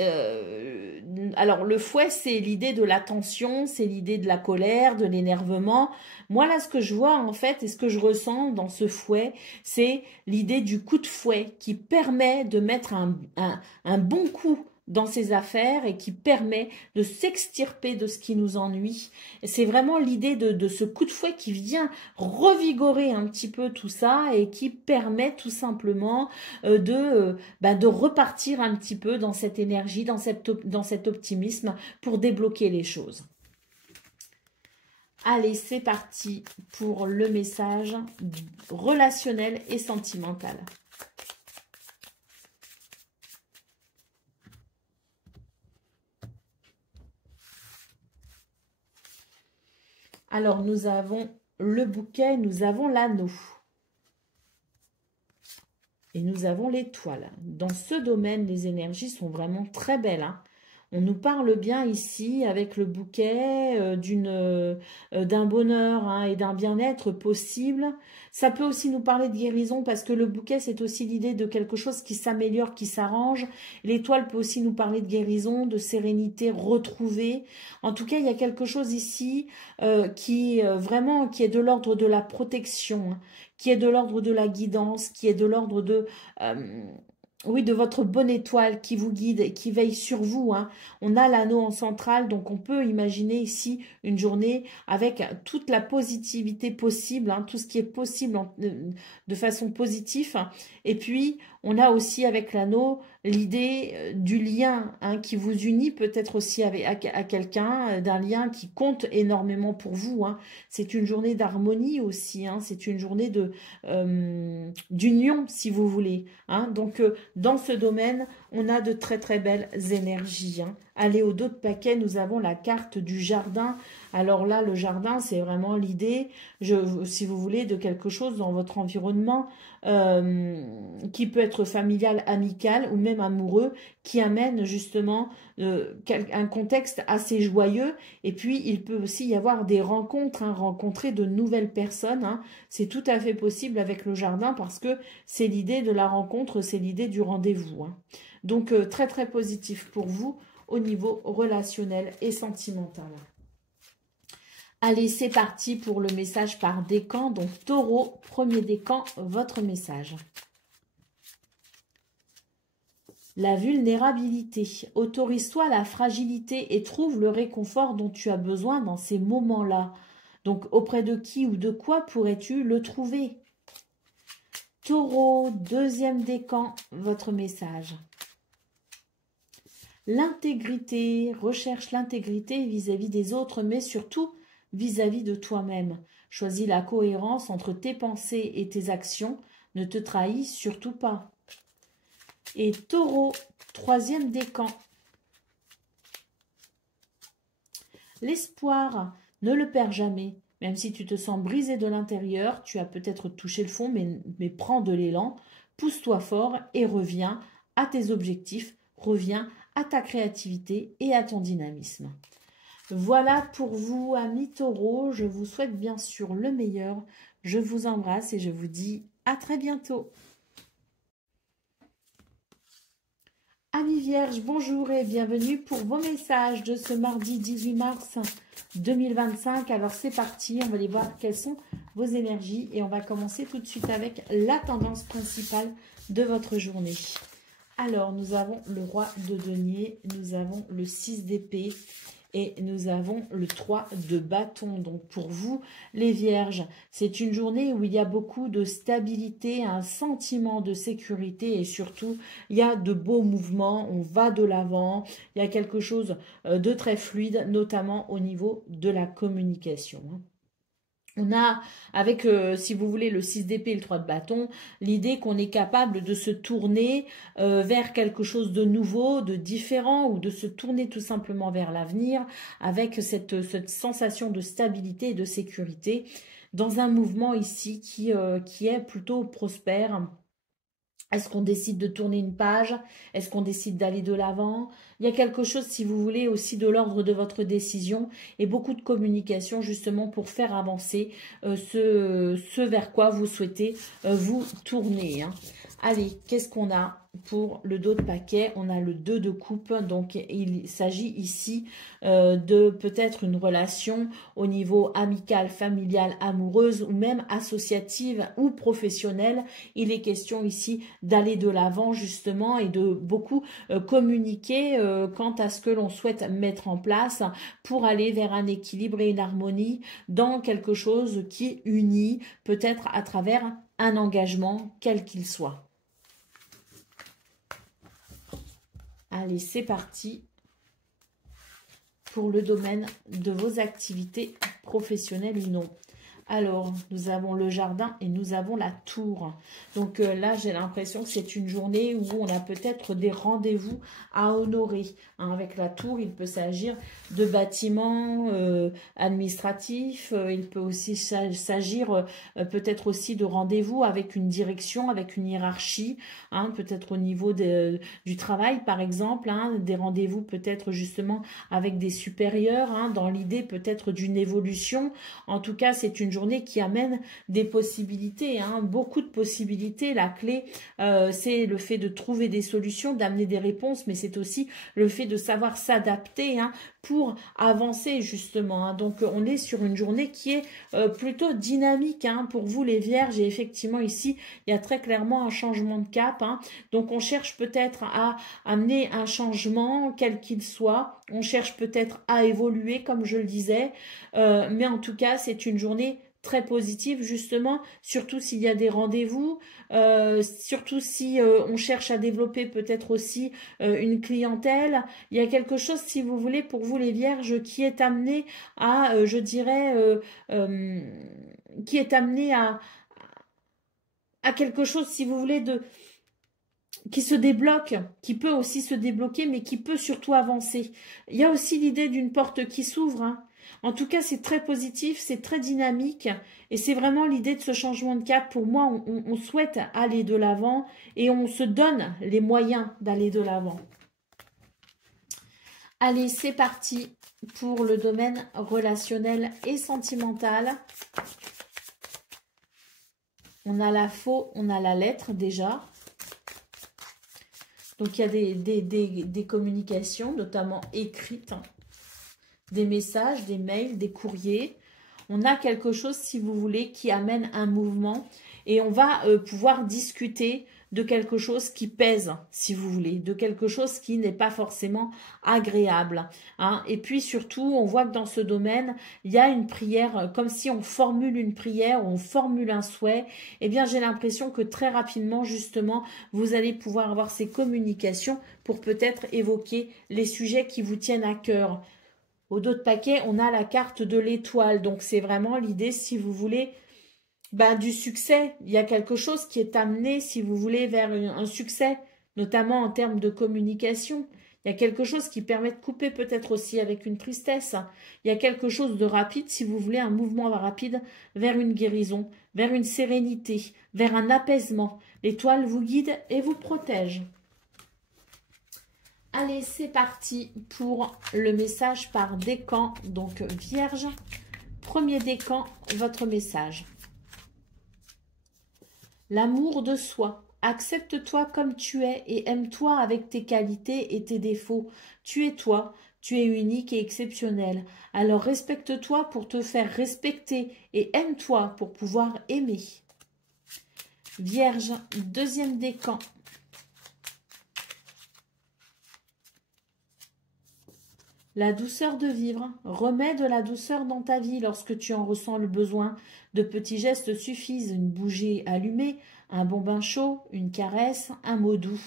alors le fouet, c'est l'idée de la tension, c'est l'idée de la colère, de l'énervement. Moi, là, ce que je vois, en fait, et ce que je ressens dans ce fouet, c'est l'idée du coup de fouet qui permet de mettre un bon coup dans ses affaires et qui permet de s'extirper de ce qui nous ennuie. C'est vraiment l'idée de ce coup de fouet qui vient revigorer un petit peu tout ça et qui permet tout simplement de repartir un petit peu dans cette énergie, dans cet optimisme pour débloquer les choses. Allez, c'est parti pour le message relationnel et sentimental. Alors, nous avons le bouquet, nous avons l'anneau. Et nous avons l'étoile. Dans ce domaine, les énergies sont vraiment très belles. On nous parle bien ici, avec le bouquet, d'un bonheur et d'un bien-être possible. Ça peut aussi nous parler de guérison, parce que le bouquet, c'est aussi l'idée de quelque chose qui s'améliore, qui s'arrange. L'étoile peut aussi nous parler de guérison, de sérénité retrouvée. En tout cas, il y a quelque chose ici qui est de l'ordre de la protection, qui est de l'ordre de la guidance, qui est de l'ordre de oui, de votre bonne étoile qui vous guide et qui veille sur vous, hein. On a l'anneau en centrale, donc on peut imaginer ici une journée avec toute la positivité possible, hein, tout ce qui est possible de façon positive. Et puis, on a aussi avec l'anneau l'idée du lien, hein, qui vous unit peut-être aussi à quelqu'un, d'un lien qui compte énormément pour vous, hein. C'est une journée d'harmonie aussi, hein. C'est une journée d'union, si vous voulez, hein. Donc, dans ce domaine, on a de très très belles énergies, hein. Allez, au dos de paquet, nous avons la carte du jardin. Alors là, le jardin, c'est vraiment l'idée, si vous voulez, de quelque chose dans votre environnement qui peut être familial, amical ou même amoureux, qui amène justement un contexte assez joyeux. Et puis, il peut aussi y avoir des rencontres, hein, rencontrer de nouvelles personnes, hein. C'est tout à fait possible avec le jardin parce que c'est l'idée de la rencontre, c'est l'idée du rendez-vous, hein. Donc, très très positif pour vous au niveau relationnel et sentimental. Allez, c'est parti pour le message par décan. Donc, Taureau, premier décan, votre message. La vulnérabilité. Autorise-toi la fragilité et trouve le réconfort dont tu as besoin dans ces moments-là. Donc, auprès de qui ou de quoi pourrais-tu le trouver? Taureau, deuxième décan, votre message. L'intégrité, recherche l'intégrité vis-à-vis des autres, mais surtout vis-à-vis de toi-même. Choisis la cohérence entre tes pensées et tes actions. Ne te trahis surtout pas. Et Taureau, troisième décan. L'espoir, ne le perds jamais. Même si tu te sens brisé de l'intérieur, tu as peut-être touché le fond, mais prends de l'élan, pousse-toi fort et reviens à tes objectifs, reviens à ta créativité et à ton dynamisme. Voilà pour vous, amis taureaux. Je vous souhaite bien sûr le meilleur. Je vous embrasse et je vous dis à très bientôt. Amis vierges, bonjour et bienvenue pour vos messages de ce mardi 18 mars 2025. Alors c'est parti, on va aller voir quelles sont vos énergies et on va commencer tout de suite avec la tendance principale de votre journée. Alors nous avons le roi de denier, nous avons le 6 d'épée et nous avons le 3 de bâton. Donc pour vous, les vierges, c'est une journée où il y a beaucoup de stabilité, un sentiment de sécurité et surtout, il y a de beaux mouvements, on va de l'avant, il y a quelque chose de très fluide, notamment au niveau de la communication. On a, avec, si vous voulez, le 6 d'épée et le 3 de bâton, l'idée qu'on est capable de se tourner vers quelque chose de nouveau, de différent, ou de se tourner tout simplement vers l'avenir, avec cette sensation de stabilité et de sécurité, dans un mouvement ici qui est plutôt prospère. Est-ce qu'on décide de tourner une page? Est-ce qu'on décide d'aller de l'avant? Il y a quelque chose, si vous voulez, aussi de l'ordre de votre décision et beaucoup de communication justement pour faire avancer ce vers quoi vous souhaitez vous tourner, hein. Allez, qu'est-ce qu'on a pour le dos de paquet? On a le 2 de coupe, donc il s'agit ici de peut-être une relation au niveau amical, familial, amoureuse ou même associative ou professionnelle. Il est question ici d'aller de l'avant justement et de beaucoup communiquer quant à ce que l'on souhaite mettre en place pour aller vers un équilibre et une harmonie dans quelque chose qui unit peut-être à travers un engagement quel qu'il soit. Allez, c'est parti pour le domaine de vos activités professionnelles ou non. Alors, nous avons le jardin et nous avons la tour. Donc là, j'ai l'impression que c'est une journée où on a peut-être des rendez-vous à honorer, hein. Avec la tour, il peut s'agir de bâtiments administratifs. Il peut aussi s'agir peut-être aussi de rendez-vous avec une direction, avec une hiérarchie, hein, peut-être au niveau du travail, par exemple, hein, des rendez-vous peut-être justement avec des supérieurs, hein, dans l'idée peut-être d'une évolution. En tout cas, c'est une journée journée qui amène des possibilités, hein, beaucoup de possibilités. La clé, c'est le fait de trouver des solutions, d'amener des réponses, mais c'est aussi le fait de savoir s'adapter, hein, pour avancer justement, hein. Donc on est sur une journée qui est plutôt dynamique, hein, pour vous les Vierges. Et effectivement ici il y a très clairement un changement de cap, hein. Donc on cherche peut-être à amener un changement quel qu'il soit, on cherche peut-être à évoluer comme je le disais, mais en tout cas c'est une journée très positive justement, surtout s'il y a des rendez-vous, surtout si on cherche à développer peut-être aussi une clientèle. Il y a quelque chose, si vous voulez, pour vous les Vierges, qui est amené à, je dirais, qui est amené à quelque chose, si vous voulez, qui se débloque, qui peut aussi se débloquer, mais qui peut surtout avancer. Il y a aussi l'idée d'une porte qui s'ouvre, hein. En tout cas, c'est très positif, c'est très dynamique, et c'est vraiment l'idée de ce changement de cap. Pour moi, on souhaite aller de l'avant, et on se donne les moyens d'aller de l'avant. Allez, c'est parti pour le domaine relationnel et sentimental. On a la faux, on a la lettre déjà. Donc, il y a des communications, notamment écrites, hein, des messages, des mails, des courriers. On a quelque chose, si vous voulez, qui amène un mouvement. Et on va pouvoir discuter de quelque chose qui pèse, si vous voulez, de quelque chose qui n'est pas forcément agréable, hein. Et puis surtout, on voit que dans ce domaine, il y a une prière, comme si on formule une prière, on formule un souhait. Eh bien, j'ai l'impression que très rapidement, justement, vous allez pouvoir avoir ces communications pour peut-être évoquer les sujets qui vous tiennent à cœur. Au dos de paquet, on a la carte de l'étoile. Donc, c'est vraiment l'idée, si vous voulez, du succès. Il y a quelque chose qui est amené, si vous voulez, vers un succès, notamment en termes de communication. Il y a quelque chose qui permet de couper peut-être aussi avec une tristesse. Il y a quelque chose de rapide, si vous voulez, un mouvement rapide vers une guérison, vers une sérénité, vers un apaisement. L'étoile vous guide et vous protège. Allez, c'est parti pour le message par décan. Donc, Vierge, premier décan, votre message. L'amour de soi. Accepte-toi comme tu es et aime-toi avec tes qualités et tes défauts. Tu es toi, tu es unique et exceptionnel. Alors respecte-toi pour te faire respecter et aime-toi pour pouvoir aimer. Vierge, deuxième décan. La douceur de vivre. Remets de la douceur dans ta vie lorsque tu en ressens le besoin. De petits gestes suffisent, une bougie allumée, un bon bain chaud, une caresse, un mot doux.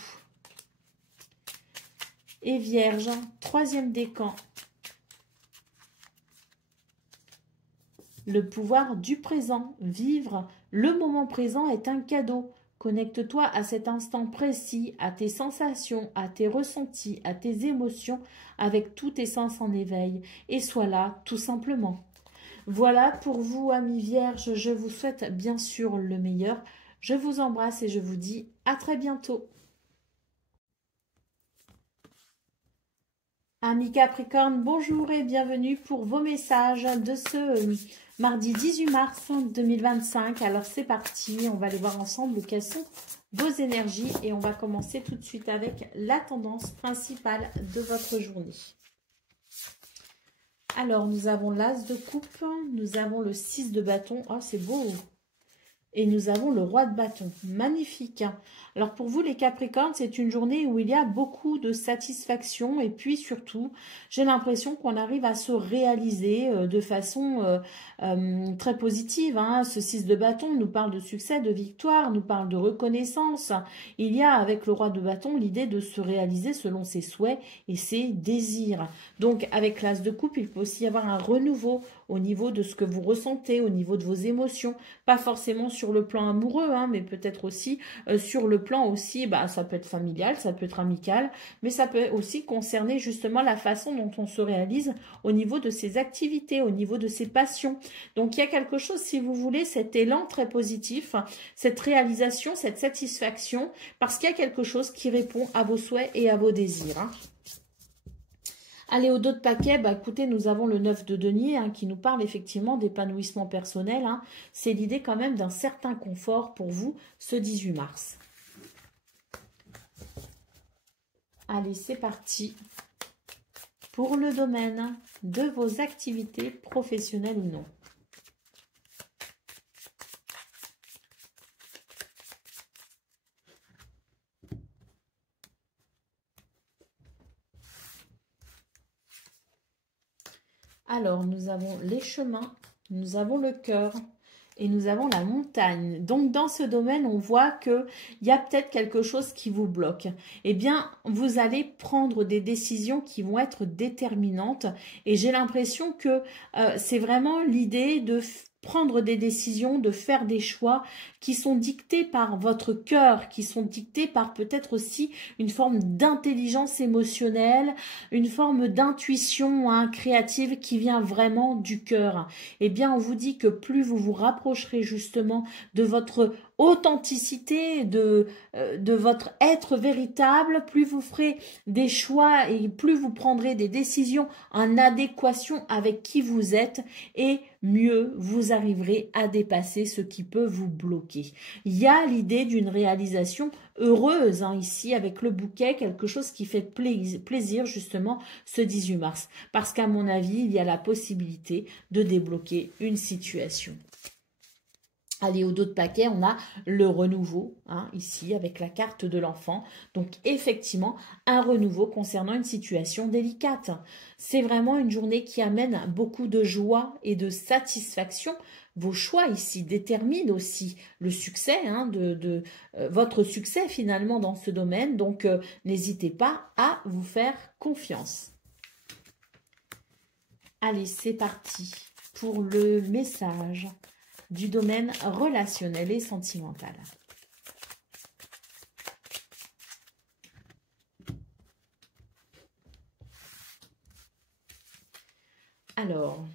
Et Vierge, troisième décan. Le pouvoir du présent. Vivre le moment présent est un cadeau. Connecte-toi à cet instant précis, à tes sensations, à tes ressentis, à tes émotions, avec tous tes sens en éveil. Et sois là, tout simplement. Voilà pour vous, amis Vierges. Je vous souhaite bien sûr le meilleur. Je vous embrasse et je vous dis à très bientôt. Amis Capricorne, bonjour et bienvenue pour vos messages de ce mardi 18 mars 2025. Alors c'est parti, on va aller voir ensemble quelles sont vos énergies et on va commencer tout de suite avec la tendance principale de votre journée. Alors nous avons l'As de coupe, nous avons le 6 de bâton, oh c'est beau, et nous avons le roi de bâton, magnifique. Alors pour vous les Capricornes, c'est une journée où il y a beaucoup de satisfaction et puis surtout, j'ai l'impression qu'on arrive à se réaliser de façon très positive, hein. Ce 6 de bâton nous parle de succès, de victoire, nous parle de reconnaissance. Il y a avec le roi de bâton l'idée de se réaliser selon ses souhaits et ses désirs. Donc avec l'As de coupe, il peut aussi y avoir un renouveau au niveau de ce que vous ressentez, au niveau de vos émotions, pas forcément sur le plan amoureux, hein, mais peut-être aussi sur le plan aussi, ça peut être familial, ça peut être amical, mais ça peut aussi concerner justement la façon dont on se réalise au niveau de ses activités, au niveau de ses passions. Donc il y a quelque chose, si vous voulez, cet élan très positif, cette réalisation, cette satisfaction, parce qu'il y a quelque chose qui répond à vos souhaits et à vos désirs, hein. Allez, au dos de paquet, bah, écoutez, nous avons le 9 de denier hein, qui nous parle effectivement d'épanouissement personnel. Hein. C'est l'idée quand même d'un certain confort pour vous ce 18 mars. Allez, c'est parti pour le domaine de vos activités professionnelles ou non. Alors, nous avons les chemins, nous avons le cœur et nous avons la montagne. Donc, dans ce domaine, on voit qu'il y a peut-être quelque chose qui vous bloque. Eh bien, vous allez prendre des décisions qui vont être déterminantes. Et j'ai l'impression que c'est vraiment l'idée de prendre des décisions, de faire des choix qui sont dictés par votre cœur, qui sont dictés par peut-être aussi une forme d'intelligence émotionnelle, une forme d'intuition hein, créative qui vient vraiment du cœur. Eh bien, on vous dit que plus vous vous rapprocherez justement de votre authenticité, de votre être véritable, plus vous ferez des choix et plus vous prendrez des décisions en adéquation avec qui vous êtes et mieux vous arriverez à dépasser ce qui peut vous bloquer. Il y a l'idée d'une réalisation heureuse hein, ici avec le bouquet, quelque chose qui fait plaisir justement ce 18 mars. Parce qu'à mon avis, il y a la possibilité de débloquer une situation. Allez, au dos de paquet, on a le renouveau, hein, ici, avec la carte de l'enfant. Donc, effectivement, un renouveau concernant une situation délicate. C'est vraiment une journée qui amène beaucoup de joie et de satisfaction. Vos choix ici déterminent aussi le succès, hein, votre succès finalement dans ce domaine. Donc, n'hésitez pas à vous faire confiance. Allez, c'est parti pour le message du domaine relationnel et sentimental. Alors,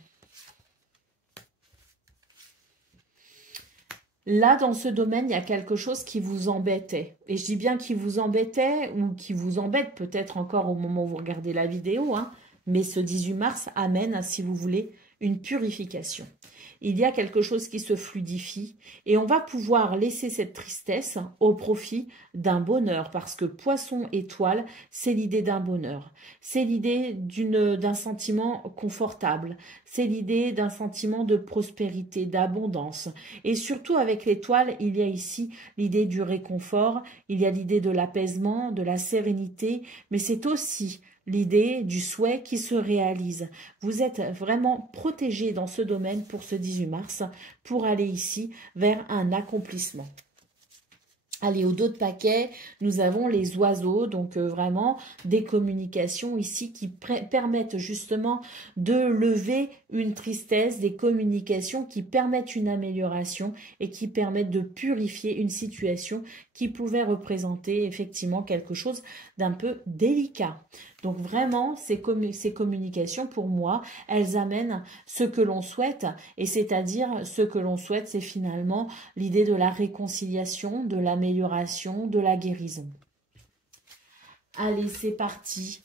là, dans ce domaine, il y a quelque chose qui vous embêtait. Et je dis bien qui vous embêtait ou qui vous embête peut-être encore au moment où vous regardez la vidéo. Hein, mais ce 18 mars amène, si vous voulez, une purification. Il y a quelque chose qui se fluidifie et on va pouvoir laisser cette tristesse au profit d'un bonheur parce que poisson étoile, c'est l'idée d'un bonheur. C'est l'idée d'un sentiment confortable. C'est l'idée d'un sentiment de prospérité, d'abondance. Et surtout avec l'étoile, il y a ici l'idée du réconfort, il y a l'idée de l'apaisement, de la sérénité, mais c'est aussi l'idée du souhait qui se réalise. Vous êtes vraiment protégé dans ce domaine pour ce 18 mars, pour aller ici vers un accomplissement. Allez, au dos de paquet, nous avons les oiseaux, donc vraiment des communications ici qui permettent justement de lever une tristesse, des communications qui permettent une amélioration et qui permettent de purifier une situation qui pouvait représenter effectivement quelque chose d'un peu délicat. Donc vraiment, ces communications, pour moi, elles amènent ce que l'on souhaite. Et c'est-à-dire, ce que l'on souhaite, c'est finalement l'idée de la réconciliation, de l'amélioration, de la guérison. Allez, c'est parti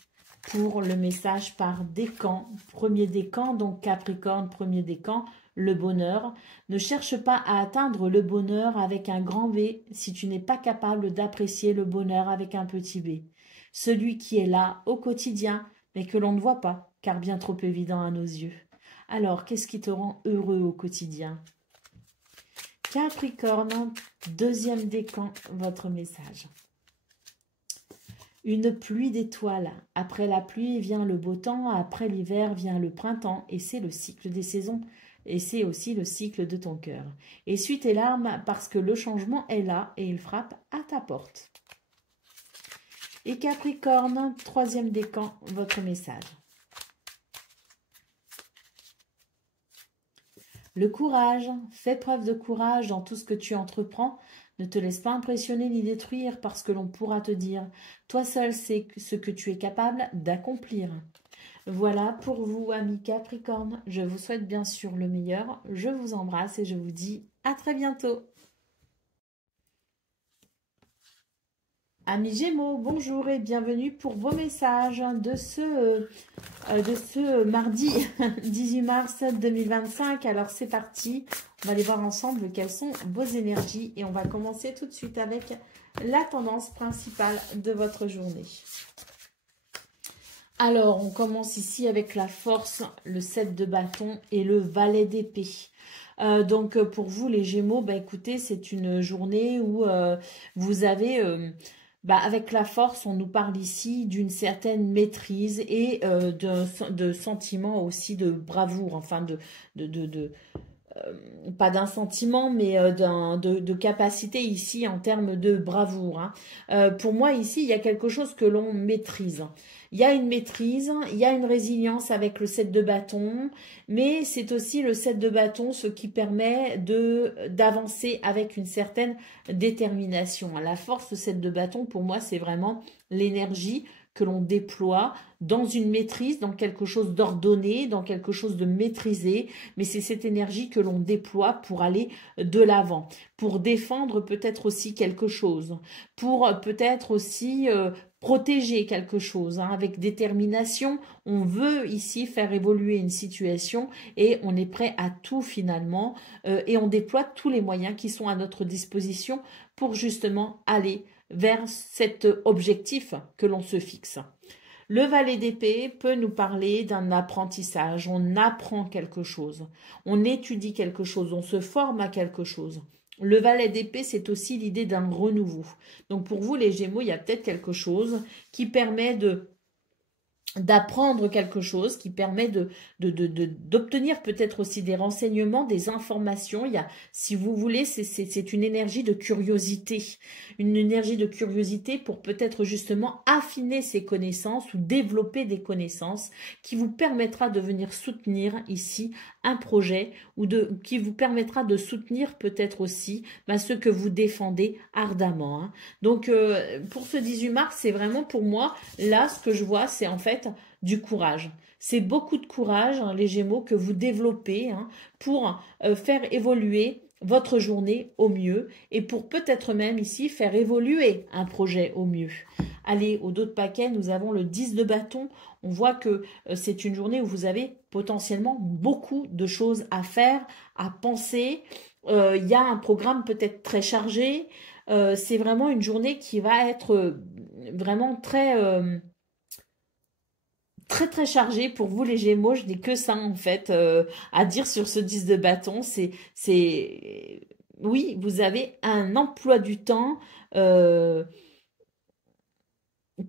pour le message par décan. Premier décan, donc Capricorne, premier décan, le bonheur. Ne cherche pas à atteindre le bonheur avec un grand B si tu n'es pas capable d'apprécier le bonheur avec un petit b. Celui qui est là au quotidien, mais que l'on ne voit pas, car bien trop évident à nos yeux. Alors, qu'est-ce qui te rend heureux au quotidien? Capricorne, deuxième décan, votre message. Une pluie d'étoiles. Après la pluie vient le beau temps, après l'hiver vient le printemps, et c'est le cycle des saisons. Et c'est aussi le cycle de ton cœur. Essuie tes larmes parce que le changement est là et il frappe à ta porte. Et Capricorne, troisième décan, votre message. Le courage, fais preuve de courage dans tout ce que tu entreprends. Ne te laisse pas impressionner ni détruire parce que l'on pourra te dire « Toi seul sais ce que tu es capable d'accomplir ». Voilà pour vous, amis Capricorne. Je vous souhaite bien sûr le meilleur. Je vous embrasse et je vous dis à très bientôt. Amis Gémeaux, bonjour et bienvenue pour vos messages de ce mardi 18 mars 2025. Alors c'est parti, on va aller voir ensemble quelles sont vos énergies et on va commencer tout de suite avec la tendance principale de votre journée. Alors on commence ici avec la force, le 7 de bâton et le valet d'épée. Donc pour vous les Gémeaux, bah, écoutez, c'est une journée où vous avez... avec la force, on nous parle ici d'une certaine maîtrise et de sentiments aussi de bravoure, enfin pas d'un sentiment, mais de capacité ici en termes de bravoure. Hein. Pour moi, ici, il y a quelque chose que l'on maîtrise. Il y a une maîtrise, il y a une résilience avec le 7 de bâton, mais c'est aussi le 7 de bâton ce qui permet d'avancer avec une certaine détermination. La force, le 7 de bâton, pour moi, c'est vraiment l'énergie que l'on déploie dans une maîtrise, dans quelque chose d'ordonné, dans quelque chose de maîtrisé, mais c'est cette énergie que l'on déploie pour aller de l'avant, pour défendre peut-être aussi quelque chose, pour peut-être aussi protéger quelque chose, hein. Avec détermination, on veut ici faire évoluer une situation et on est prêt à tout finalement et on déploie tous les moyens qui sont à notre disposition pour justement aller vers cet objectif que l'on se fixe. Le valet d'épée peut nous parler d'un apprentissage, on apprend quelque chose, on étudie quelque chose, on se forme à quelque chose. Le valet d'épée, c'est aussi l'idée d'un renouveau. Donc pour vous les Gémeaux, il y a peut-être quelque chose qui permet d'apprendre quelque chose, qui permet d'obtenir peut-être aussi des renseignements, des informations. Il y a, si vous voulez, c'est une énergie de curiosité. Une énergie de curiosité pour peut-être justement affiner ses connaissances ou développer des connaissances qui vous permettra de venir soutenir ici un projet ou qui vous permettra de soutenir peut-être aussi ce que vous défendez ardemment. Hein. Donc, pour ce 18 mars, c'est vraiment pour moi, là, ce que je vois, c'est en fait du courage. C'est beaucoup de courage, hein, les Gémeaux, que vous développez hein, pour faire évoluer votre journée au mieux et pour peut-être même ici faire évoluer un projet au mieux. Allez, au dos de paquet, nous avons le 10 de bâton. On voit que c'est une journée où vous avez potentiellement beaucoup de choses à faire, à penser. Il y a un programme peut-être très chargé. C'est vraiment une journée qui va être vraiment très très chargée pour vous les Gémeaux. Je n'ai que ça en fait à dire sur ce 10 de bâton. Oui, vous avez un emploi du temps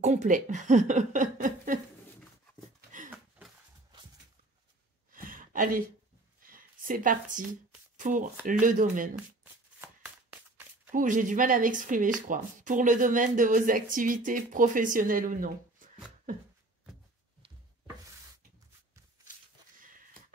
complet. Allez, c'est parti pour le domaine. J'ai du mal à m'exprimer, je crois. Pour le domaine de vos activités professionnelles ou non.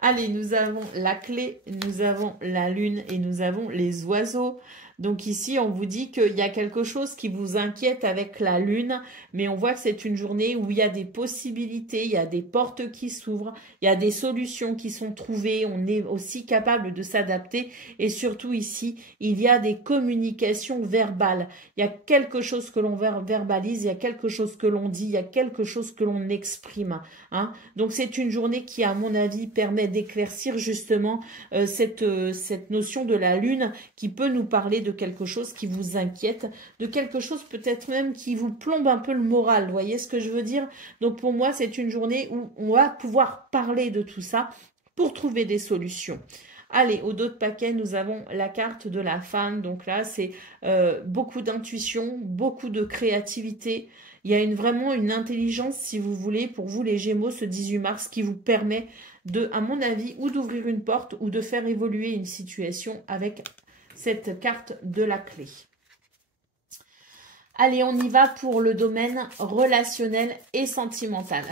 Allez, nous avons la clé, nous avons la lune et nous avons les oiseaux. Donc ici, on vous dit qu'il y a quelque chose qui vous inquiète avec la lune, mais on voit que c'est une journée où il y a des possibilités, il y a des portes qui s'ouvrent, il y a des solutions qui sont trouvées, on est aussi capable de s'adapter et surtout ici, il y a des communications verbales. Il y a quelque chose que l'on verbalise, il y a quelque chose que l'on dit, il y a quelque chose que l'on exprime. Hein. Donc c'est une journée qui, à mon avis, permet d'éclaircir justement cette notion de la lune qui peut nous parler de quelque chose qui vous inquiète, de quelque chose peut-être même qui vous plombe un peu le moral, vous voyez ce que je veux dire? Donc pour moi, c'est une journée où on va pouvoir parler de tout ça pour trouver des solutions. Allez, au dos de paquet, nous avons la carte de la femme. Donc là, c'est beaucoup d'intuition, beaucoup de créativité. Il y a vraiment une intelligence, si vous voulez, pour vous les Gémeaux, ce 18 mars, qui vous permet à mon avis, ou d'ouvrir une porte ou de faire évoluer une situation avec cette carte de la clé. Allez, on y va pour le domaine relationnel et sentimental.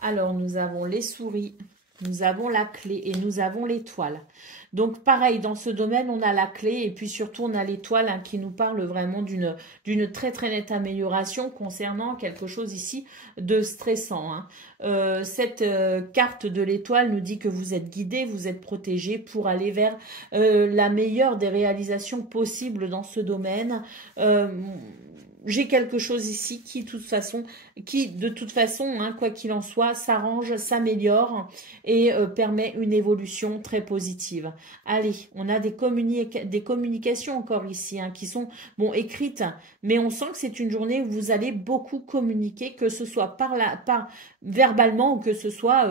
Alors, nous avons les souris, nous avons la clé et nous avons l'étoile. Donc pareil, dans ce domaine, on a la clé et puis surtout on a l'étoile hein, qui nous parle vraiment d'une très très nette amélioration concernant quelque chose ici de stressant. Hein. Cette carte de l'étoile nous dit que vous êtes guidé, vous êtes protégé pour aller vers la meilleure des réalisations possibles dans ce domaine. J'ai quelque chose ici qui, de toute façon, hein, quoi qu'il en soit, s'arrange, s'améliore et permet une évolution très positive. Allez, on a des communications encore ici hein, qui sont bon écrites, mais on sent que c'est une journée où vous allez beaucoup communiquer, que ce soit par verbalement ou que ce soit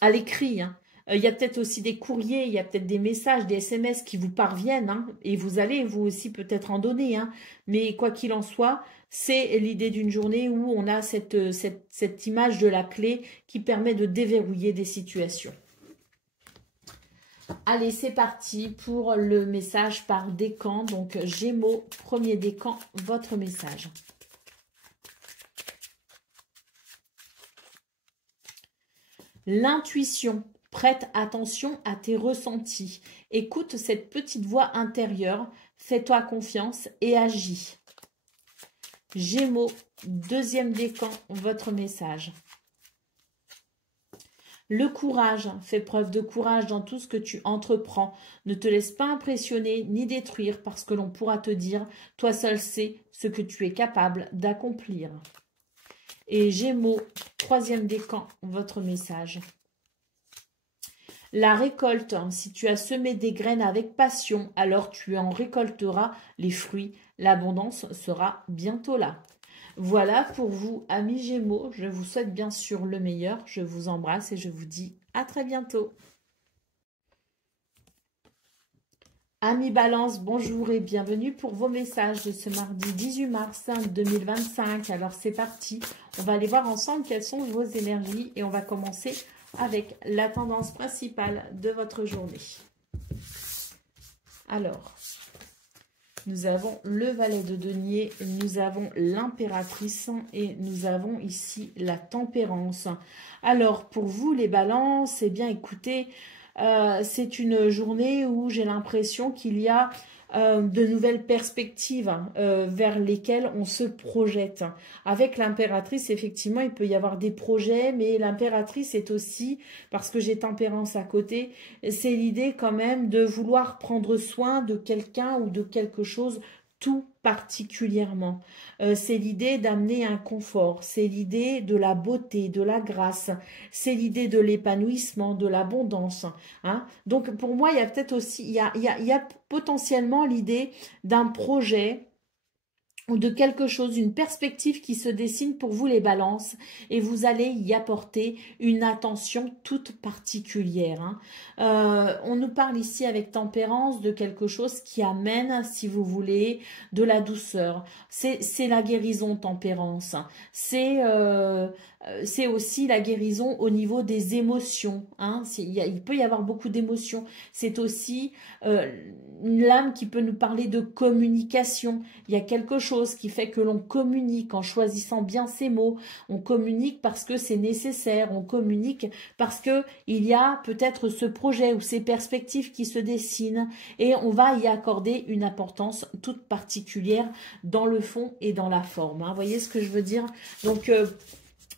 à l'écrit. Hein. Il y a peut-être aussi des courriers, il y a peut-être des messages, des SMS qui vous parviennent, hein, et vous allez vous aussi peut-être en donner. Hein, mais quoi qu'il en soit, c'est l'idée d'une journée où on a cette image de la clé qui permet de déverrouiller des situations. Allez, c'est parti pour le message par décan. Donc, Gémeaux, premier décan, votre message. L'intuition. Prête attention à tes ressentis. Écoute cette petite voix intérieure. Fais-toi confiance et agis. Gémeaux, deuxième décan, votre message. Le courage. Fais preuve de courage dans tout ce que tu entreprends. Ne te laisse pas impressionner ni détruire parce que l'on pourra te dire, toi seul sais ce que tu es capable d'accomplir. Et Gémeaux, troisième décan, votre message. La récolte, si tu as semé des graines avec passion, alors tu en récolteras les fruits. L'abondance sera bientôt là. Voilà pour vous, amis Gémeaux. Je vous souhaite bien sûr le meilleur. Je vous embrasse et je vous dis à très bientôt. Amis Balance, bonjour et bienvenue pour vos messages de ce mardi 18 mars 2025. Alors c'est parti, on va aller voir ensemble quelles sont vos énergies et on va commencer avec la tendance principale de votre journée. Alors, nous avons le valet de denier, nous avons l'impératrice et nous avons ici la tempérance. Alors, pour vous les balances, eh bien écoutez, c'est une journée où j'ai l'impression qu'il y a de nouvelles perspectives vers lesquelles on se projette. Avec l'impératrice, effectivement, il peut y avoir des projets, mais l'impératrice est aussi, parce que j'ai tempérance à côté, c'est l'idée quand même de vouloir prendre soin de quelqu'un ou de quelque chose tout particulièrement. C'est l'idée d'amener un confort, c'est l'idée de la beauté, de la grâce, c'est l'idée de l'épanouissement, de l'abondance. Hein. Donc pour moi, il y a peut-être aussi, il y a potentiellement l'idée d'un projet ou de quelque chose, une perspective qui se dessine pour vous les balances et vous allez y apporter une attention toute particulière. Hein. On nous parle ici avec tempérance de quelque chose qui amène, si vous voulez, de la douceur. C'est la guérison tempérance. C'est aussi la guérison au niveau des émotions. Hein. Il peut y avoir beaucoup d'émotions. C'est aussi l'âme qui peut nous parler de communication. Il y a quelque chose qui fait que l'on communique en choisissant bien ses mots. On communique parce que c'est nécessaire. On communique parce que il y a peut-être ce projet ou ces perspectives qui se dessinent et on va y accorder une importance toute particulière dans le fond et dans la forme. Hein. Vous voyez ce que je veux dire? Donc,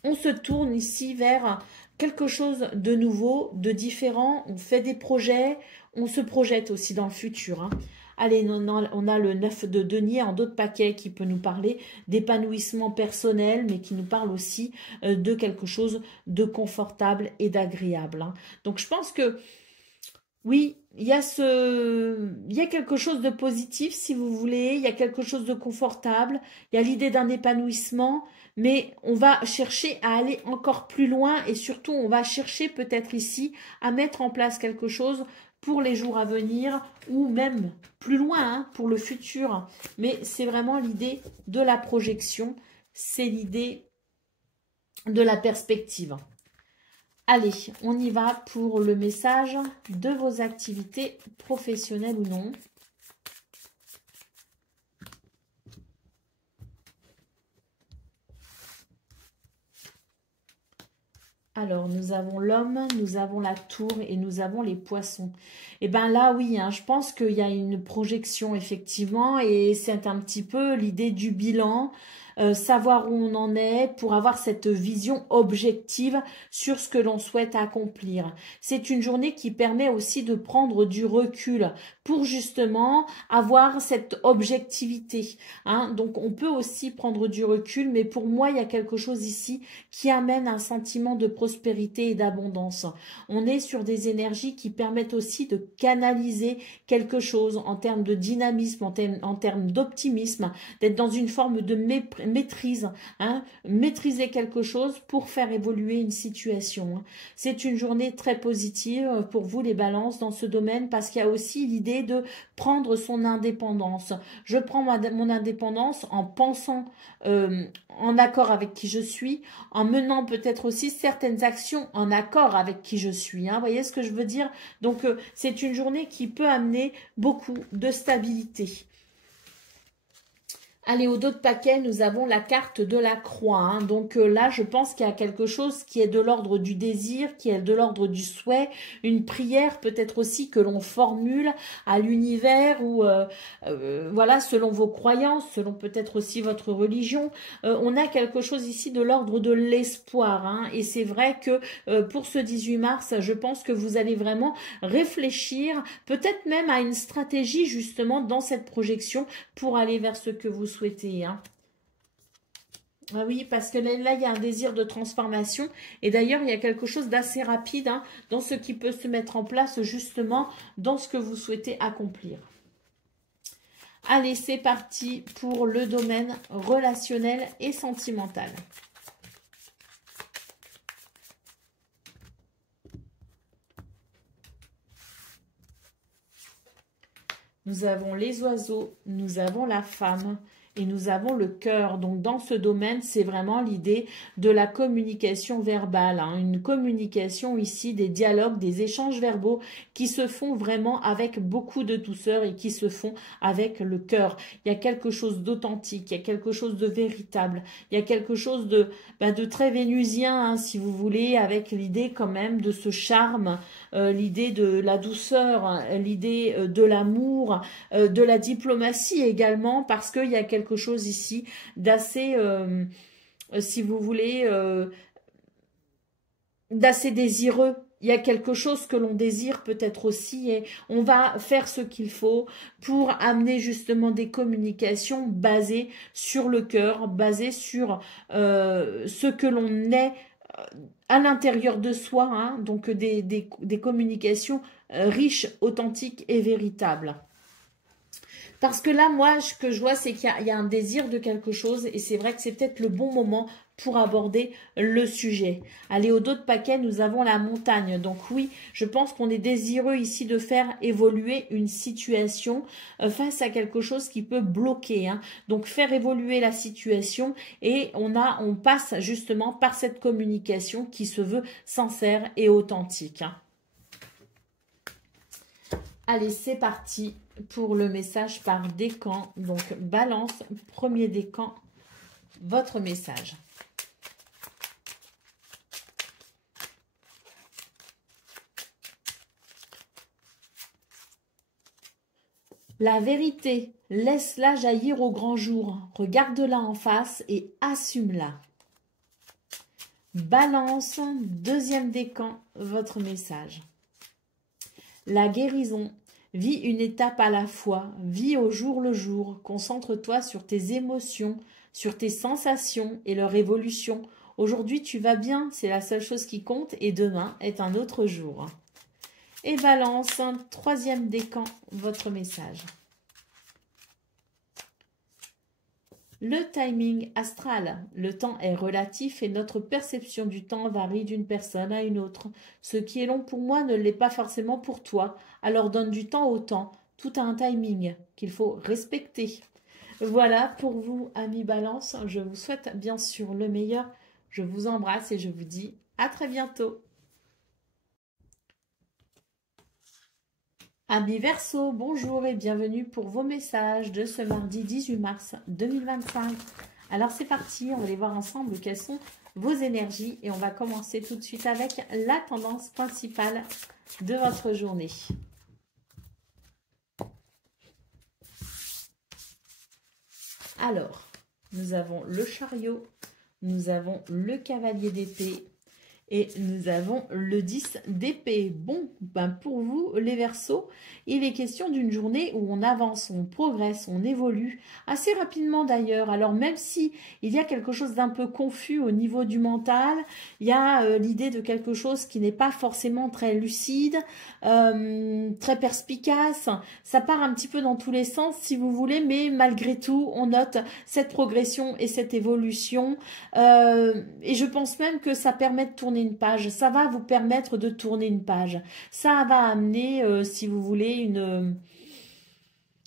on se tourne ici vers quelque chose de nouveau, de différent. On fait des projets, on se projette aussi dans le futur. Hein. Allez, on a le 9 de denier en d'autres paquets qui peut nous parler d'épanouissement personnel, mais qui nous parle aussi de quelque chose de confortable et d'agréable. Hein. Donc, je pense que, oui, il y a quelque chose de positif, si vous voulez. Il y a quelque chose de confortable. Il y a l'idée d'un épanouissement. Mais on va chercher à aller encore plus loin et surtout, on va chercher peut-être ici à mettre en place quelque chose pour les jours à venir ou même plus loin hein, pour le futur. Mais c'est vraiment l'idée de la projection, c'est l'idée de la perspective. Allez, on y va pour le message de vos activités professionnelles ou non. Alors, nous avons l'homme, nous avons la tour et nous avons les poissons. Et bien là, oui, hein, je pense qu'il y a une projection, effectivement, et c'est un petit peu l'idée du bilan, savoir où on en est pour avoir cette vision objective sur ce que l'on souhaite accomplir. C'est une journée qui permet aussi de prendre du recul pour justement avoir cette objectivité. Hein. Donc, on peut aussi prendre du recul, mais pour moi, il y a quelque chose ici qui amène un sentiment de prospérité et d'abondance. On est sur des énergies qui permettent aussi de canaliser quelque chose en termes de dynamisme, en termes d'optimisme, d'être dans une forme de maîtrise, hein, maîtriser quelque chose pour faire évoluer une situation. C'est une journée très positive pour vous les balances dans ce domaine parce qu'il y a aussi l'idée de prendre son indépendance. Je prends mon indépendance en pensant en accord avec qui je suis, en menant peut-être aussi certaines actions en accord avec qui je suis. Hein. Vous voyez ce que je veux dire? Donc, c'est une journée qui peut amener beaucoup de stabilité. Allez, au dos de paquet, nous avons la carte de la croix. Hein. Donc là, je pense qu'il y a quelque chose qui est de l'ordre du désir, qui est de l'ordre du souhait, une prière peut-être aussi que l'on formule à l'univers ou voilà, selon vos croyances, selon peut-être aussi votre religion. On a quelque chose ici de l'ordre de l'espoir. Hein. Et c'est vrai que pour ce 18 mars, je pense que vous allez vraiment réfléchir, peut-être même à une stratégie justement dans cette projection pour aller vers ce que vous souhaitez. Hein. Ah oui, parce que là, il y a un désir de transformation. Et d'ailleurs, il y a quelque chose d'assez rapide hein, dans ce qui peut se mettre en place justement dans ce que vous souhaitez accomplir. Allez, c'est parti pour le domaine relationnel et sentimental. Nous avons les oiseaux, nous avons la femme et nous avons le cœur. Donc, dans ce domaine, c'est vraiment l'idée de la communication verbale. Hein. Une communication ici, des dialogues, des échanges verbaux qui se font vraiment avec beaucoup de douceur et qui se font avec le cœur. Il y a quelque chose d'authentique, il y a quelque chose de véritable, il y a quelque chose de très vénusien, hein, si vous voulez, avec l'idée quand même de ce charme, l'idée de la douceur, hein, l'idée de l'amour, de la diplomatie également, parce qu'il y a quelque chose ici d'assez, si vous voulez, d'assez désireux. Il y a quelque chose que l'on désire peut-être aussi et on va faire ce qu'il faut pour amener justement des communications basées sur le cœur, basées sur ce que l'on est à l'intérieur de soi, hein, donc des communications riches, authentiques et véritables. Parce que là, moi, ce que je vois, c'est qu'il y a un désir de quelque chose et c'est vrai que c'est peut-être le bon moment pour aborder le sujet. Allez, au dos de paquet, nous avons la montagne. Donc oui, je pense qu'on est désireux ici de faire évoluer une situation face à quelque chose qui peut bloquer. Hein. Donc faire évoluer la situation et on passe justement par cette communication qui se veut sincère et authentique. Hein. Allez, c'est parti pour le message par décan. Donc, balance, premier décan, votre message. La vérité, laisse-la jaillir au grand jour. Regarde-la en face et assume-la. Balance, deuxième décan, votre message. La guérison, vis une étape à la fois, vis au jour le jour, concentre-toi sur tes émotions, sur tes sensations et leur évolution. Aujourd'hui, tu vas bien, c'est la seule chose qui compte et demain est un autre jour. Et balance, troisième décan, votre message. Le timing astral. Le temps est relatif et notre perception du temps varie d'une personne à une autre. Ce qui est long pour moi ne l'est pas forcément pour toi. Alors donne du temps au temps. Tout a un timing qu'il faut respecter. Voilà pour vous, amis Balance. Je vous souhaite bien sûr le meilleur. Je vous embrasse et je vous dis à très bientôt. Amis Verseau, bonjour et bienvenue pour vos messages de ce mardi 18 mars 2025. Alors c'est parti, on va aller voir ensemble quels sont vos énergies. Et on va commencer tout de suite avec la tendance principale de votre journée. Alors, nous avons le chariot, nous avons le cavalier d'épée et nous avons le 10 d'épée. Bon, ben pour vous, les Verseaux, il est question d'une journée où on avance, on progresse, on évolue, assez rapidement d'ailleurs. Alors même si il y a quelque chose d'un peu confus au niveau du mental, il y a l'idée de quelque chose qui n'est pas forcément très lucide, très perspicace. Ça part un petit peu dans tous les sens si vous voulez, mais malgré tout, on note cette progression et cette évolution. Et je pense même que ça permet de tourner une page. Ça va vous permettre de tourner une page. Ça va amener, si vous voulez,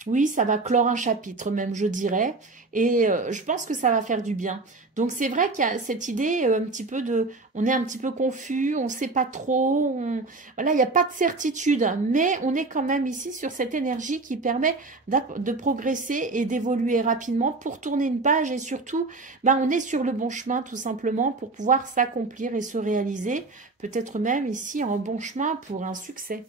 oui, ça va clore un chapitre même, je dirais. Et je pense que ça va faire du bien. Donc c'est vrai qu'il y a cette idée un petit peu de... On est un petit peu confus, on ne sait pas trop. Voilà, il n'y a pas de certitude. Mais on est quand même ici sur cette énergie qui permet de progresser et d'évoluer rapidement pour tourner une page. Et surtout, ben, on est sur le bon chemin tout simplement pour pouvoir s'accomplir et se réaliser. Peut-être même ici en bon chemin pour un succès.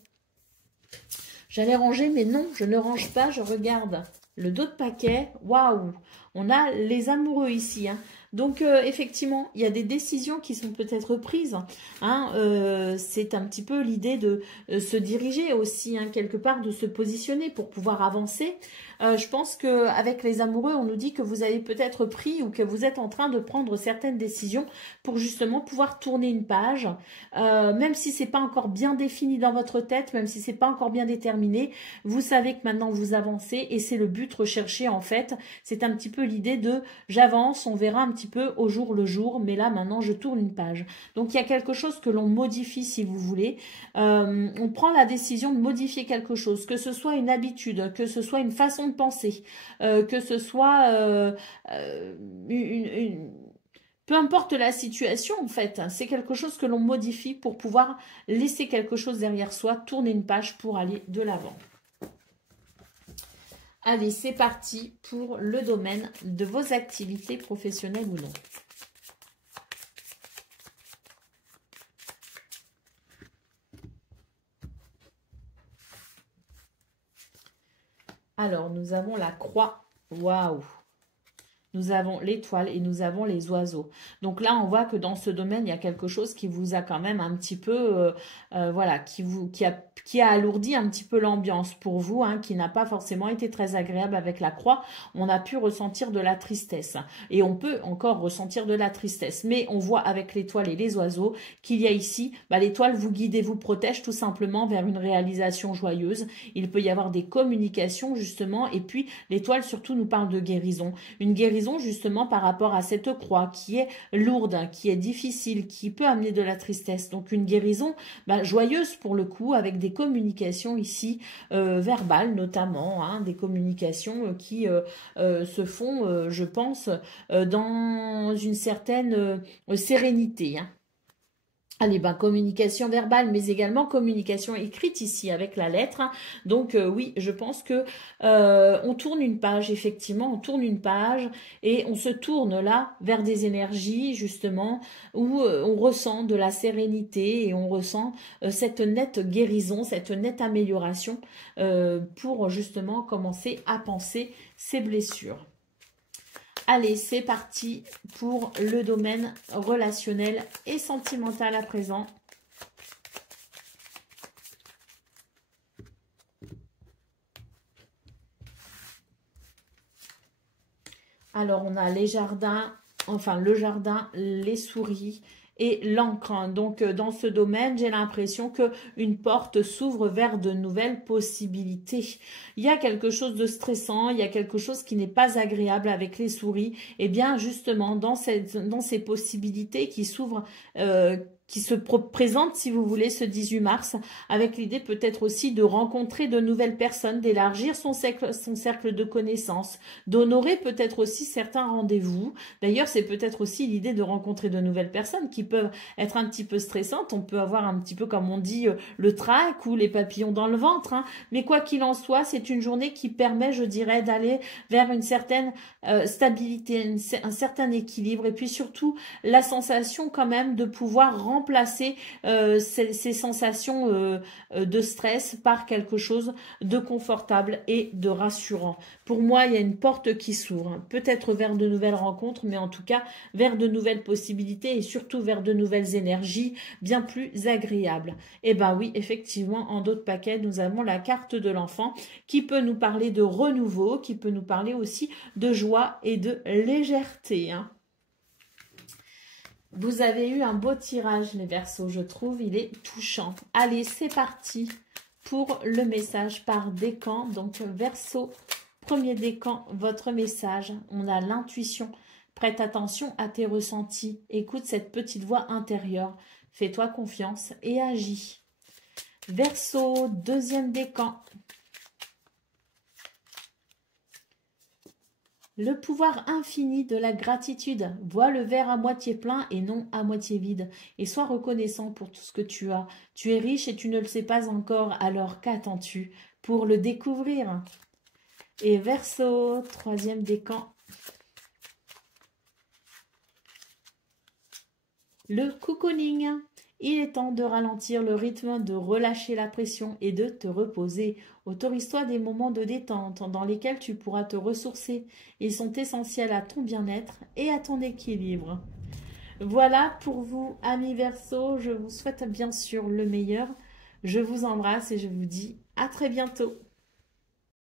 J'allais ranger, mais non, je ne range pas, je regarde le dos de paquet. Waouh, on a les amoureux ici. Hein. Donc, effectivement, il y a des décisions qui sont peut-être prises. Hein. C'est un petit peu l'idée de se diriger aussi, hein, quelque part, de se positionner pour pouvoir avancer. Je pense qu'avec les amoureux, on nous dit que vous avez peut-être pris ou que vous êtes en train de prendre certaines décisions pour justement pouvoir tourner une page. Même si c'est pas encore bien défini dans votre tête, même si c'est pas encore bien déterminé, vous savez que maintenant vous avancez et c'est le but recherché en fait. C'est un petit peu l'idée de j'avance, on verra un petit peu au jour le jour, mais là maintenant je tourne une page. Donc il y a quelque chose que l'on modifie si vous voulez. On prend la décision de modifier quelque chose, que ce soit une habitude, que ce soit une façon de penser, que ce soit peu importe la situation en fait, c'est quelque chose que l'on modifie pour pouvoir laisser quelque chose derrière soi, tourner une page pour aller de l'avant. Allez, c'est parti pour le domaine de vos activités professionnelles ou non. Alors, nous avons la croix. Waouh! Nous avons l'étoile et nous avons les oiseaux. Donc là, on voit que dans ce domaine, il y a quelque chose qui vous a quand même un petit peu, voilà, qui a alourdi un petit peu l'ambiance pour vous, hein, qui n'a pas forcément été très agréable avec la croix. On a pu ressentir de la tristesse et on peut encore ressentir de la tristesse. Mais on voit avec l'étoile et les oiseaux qu'il y a ici, bah, l'étoile vous guide et vous protège tout simplement vers une réalisation joyeuse. Il peut y avoir des communications justement et puis l'étoile surtout nous parle de guérison. Une guérison justement par rapport à cette croix qui est lourde, qui est difficile, qui peut amener de la tristesse. Donc une guérison joyeuse pour le coup avec des communications ici verbales notamment, hein, des communications qui se font, je pense, dans une certaine sérénité. Hein. Allez, communication verbale, mais également communication écrite ici avec la lettre. Donc oui, je pense que on tourne une page, effectivement, on tourne une page et on se tourne là vers des énergies justement où on ressent de la sérénité et on ressent cette nette guérison, cette nette amélioration pour justement commencer à penser ces blessures. Allez, c'est parti pour le domaine relationnel et sentimental à présent. Alors, on a les jardins, enfin le jardin, les souris et l'encre. Donc, dans ce domaine, j'ai l'impression qu'une porte s'ouvre vers de nouvelles possibilités. Il y a quelque chose de stressant, il y a quelque chose qui n'est pas agréable avec les souris. Et bien, justement, dans ces possibilités qui s'ouvrent, qui se présente, si vous voulez, ce 18 mars, avec l'idée peut-être aussi de rencontrer de nouvelles personnes, d'élargir son cercle de connaissances, d'honorer peut-être aussi certains rendez-vous. D'ailleurs, c'est peut-être aussi l'idée de rencontrer de nouvelles personnes qui peuvent être un petit peu stressantes. On peut avoir un petit peu, comme on dit, le trac ou les papillons dans le ventre, hein. Mais quoi qu'il en soit, c'est une journée qui permet, je dirais, d'aller vers une certaine stabilité, un certain équilibre, et puis surtout la sensation quand même de pouvoir remplacer ces sensations de stress par quelque chose de confortable et de rassurant. Pour moi, il y a une porte qui s'ouvre, hein. Peut-être vers de nouvelles rencontres, mais en tout cas vers de nouvelles possibilités et surtout vers de nouvelles énergies bien plus agréables. Et ben oui, effectivement, en d'autres paquets, nous avons la carte de l'enfant qui peut nous parler de renouveau, qui peut nous parler aussi de joie et de légèreté, hein. Vous avez eu un beau tirage, les Verseaux, je trouve, il est touchant. Allez, c'est parti pour le message par décan. Donc, Verseau, premier décan, votre message. On a l'intuition. Prête attention à tes ressentis. Écoute cette petite voix intérieure. Fais-toi confiance et agis. Verseau, deuxième décan. Le pouvoir infini de la gratitude. Vois le verre à moitié plein et non à moitié vide. Et sois reconnaissant pour tout ce que tu as. Tu es riche et tu ne le sais pas encore. Alors qu'attends-tu pour le découvrir? Et Verseau, troisième décan. Le cocooning. Il est temps de ralentir le rythme, de relâcher la pression et de te reposer. Autorise-toi des moments de détente dans lesquels tu pourras te ressourcer. Ils sont essentiels à ton bien-être et à ton équilibre. Voilà pour vous, amis Verseaux. Je vous souhaite bien sûr le meilleur. Je vous embrasse et je vous dis à très bientôt.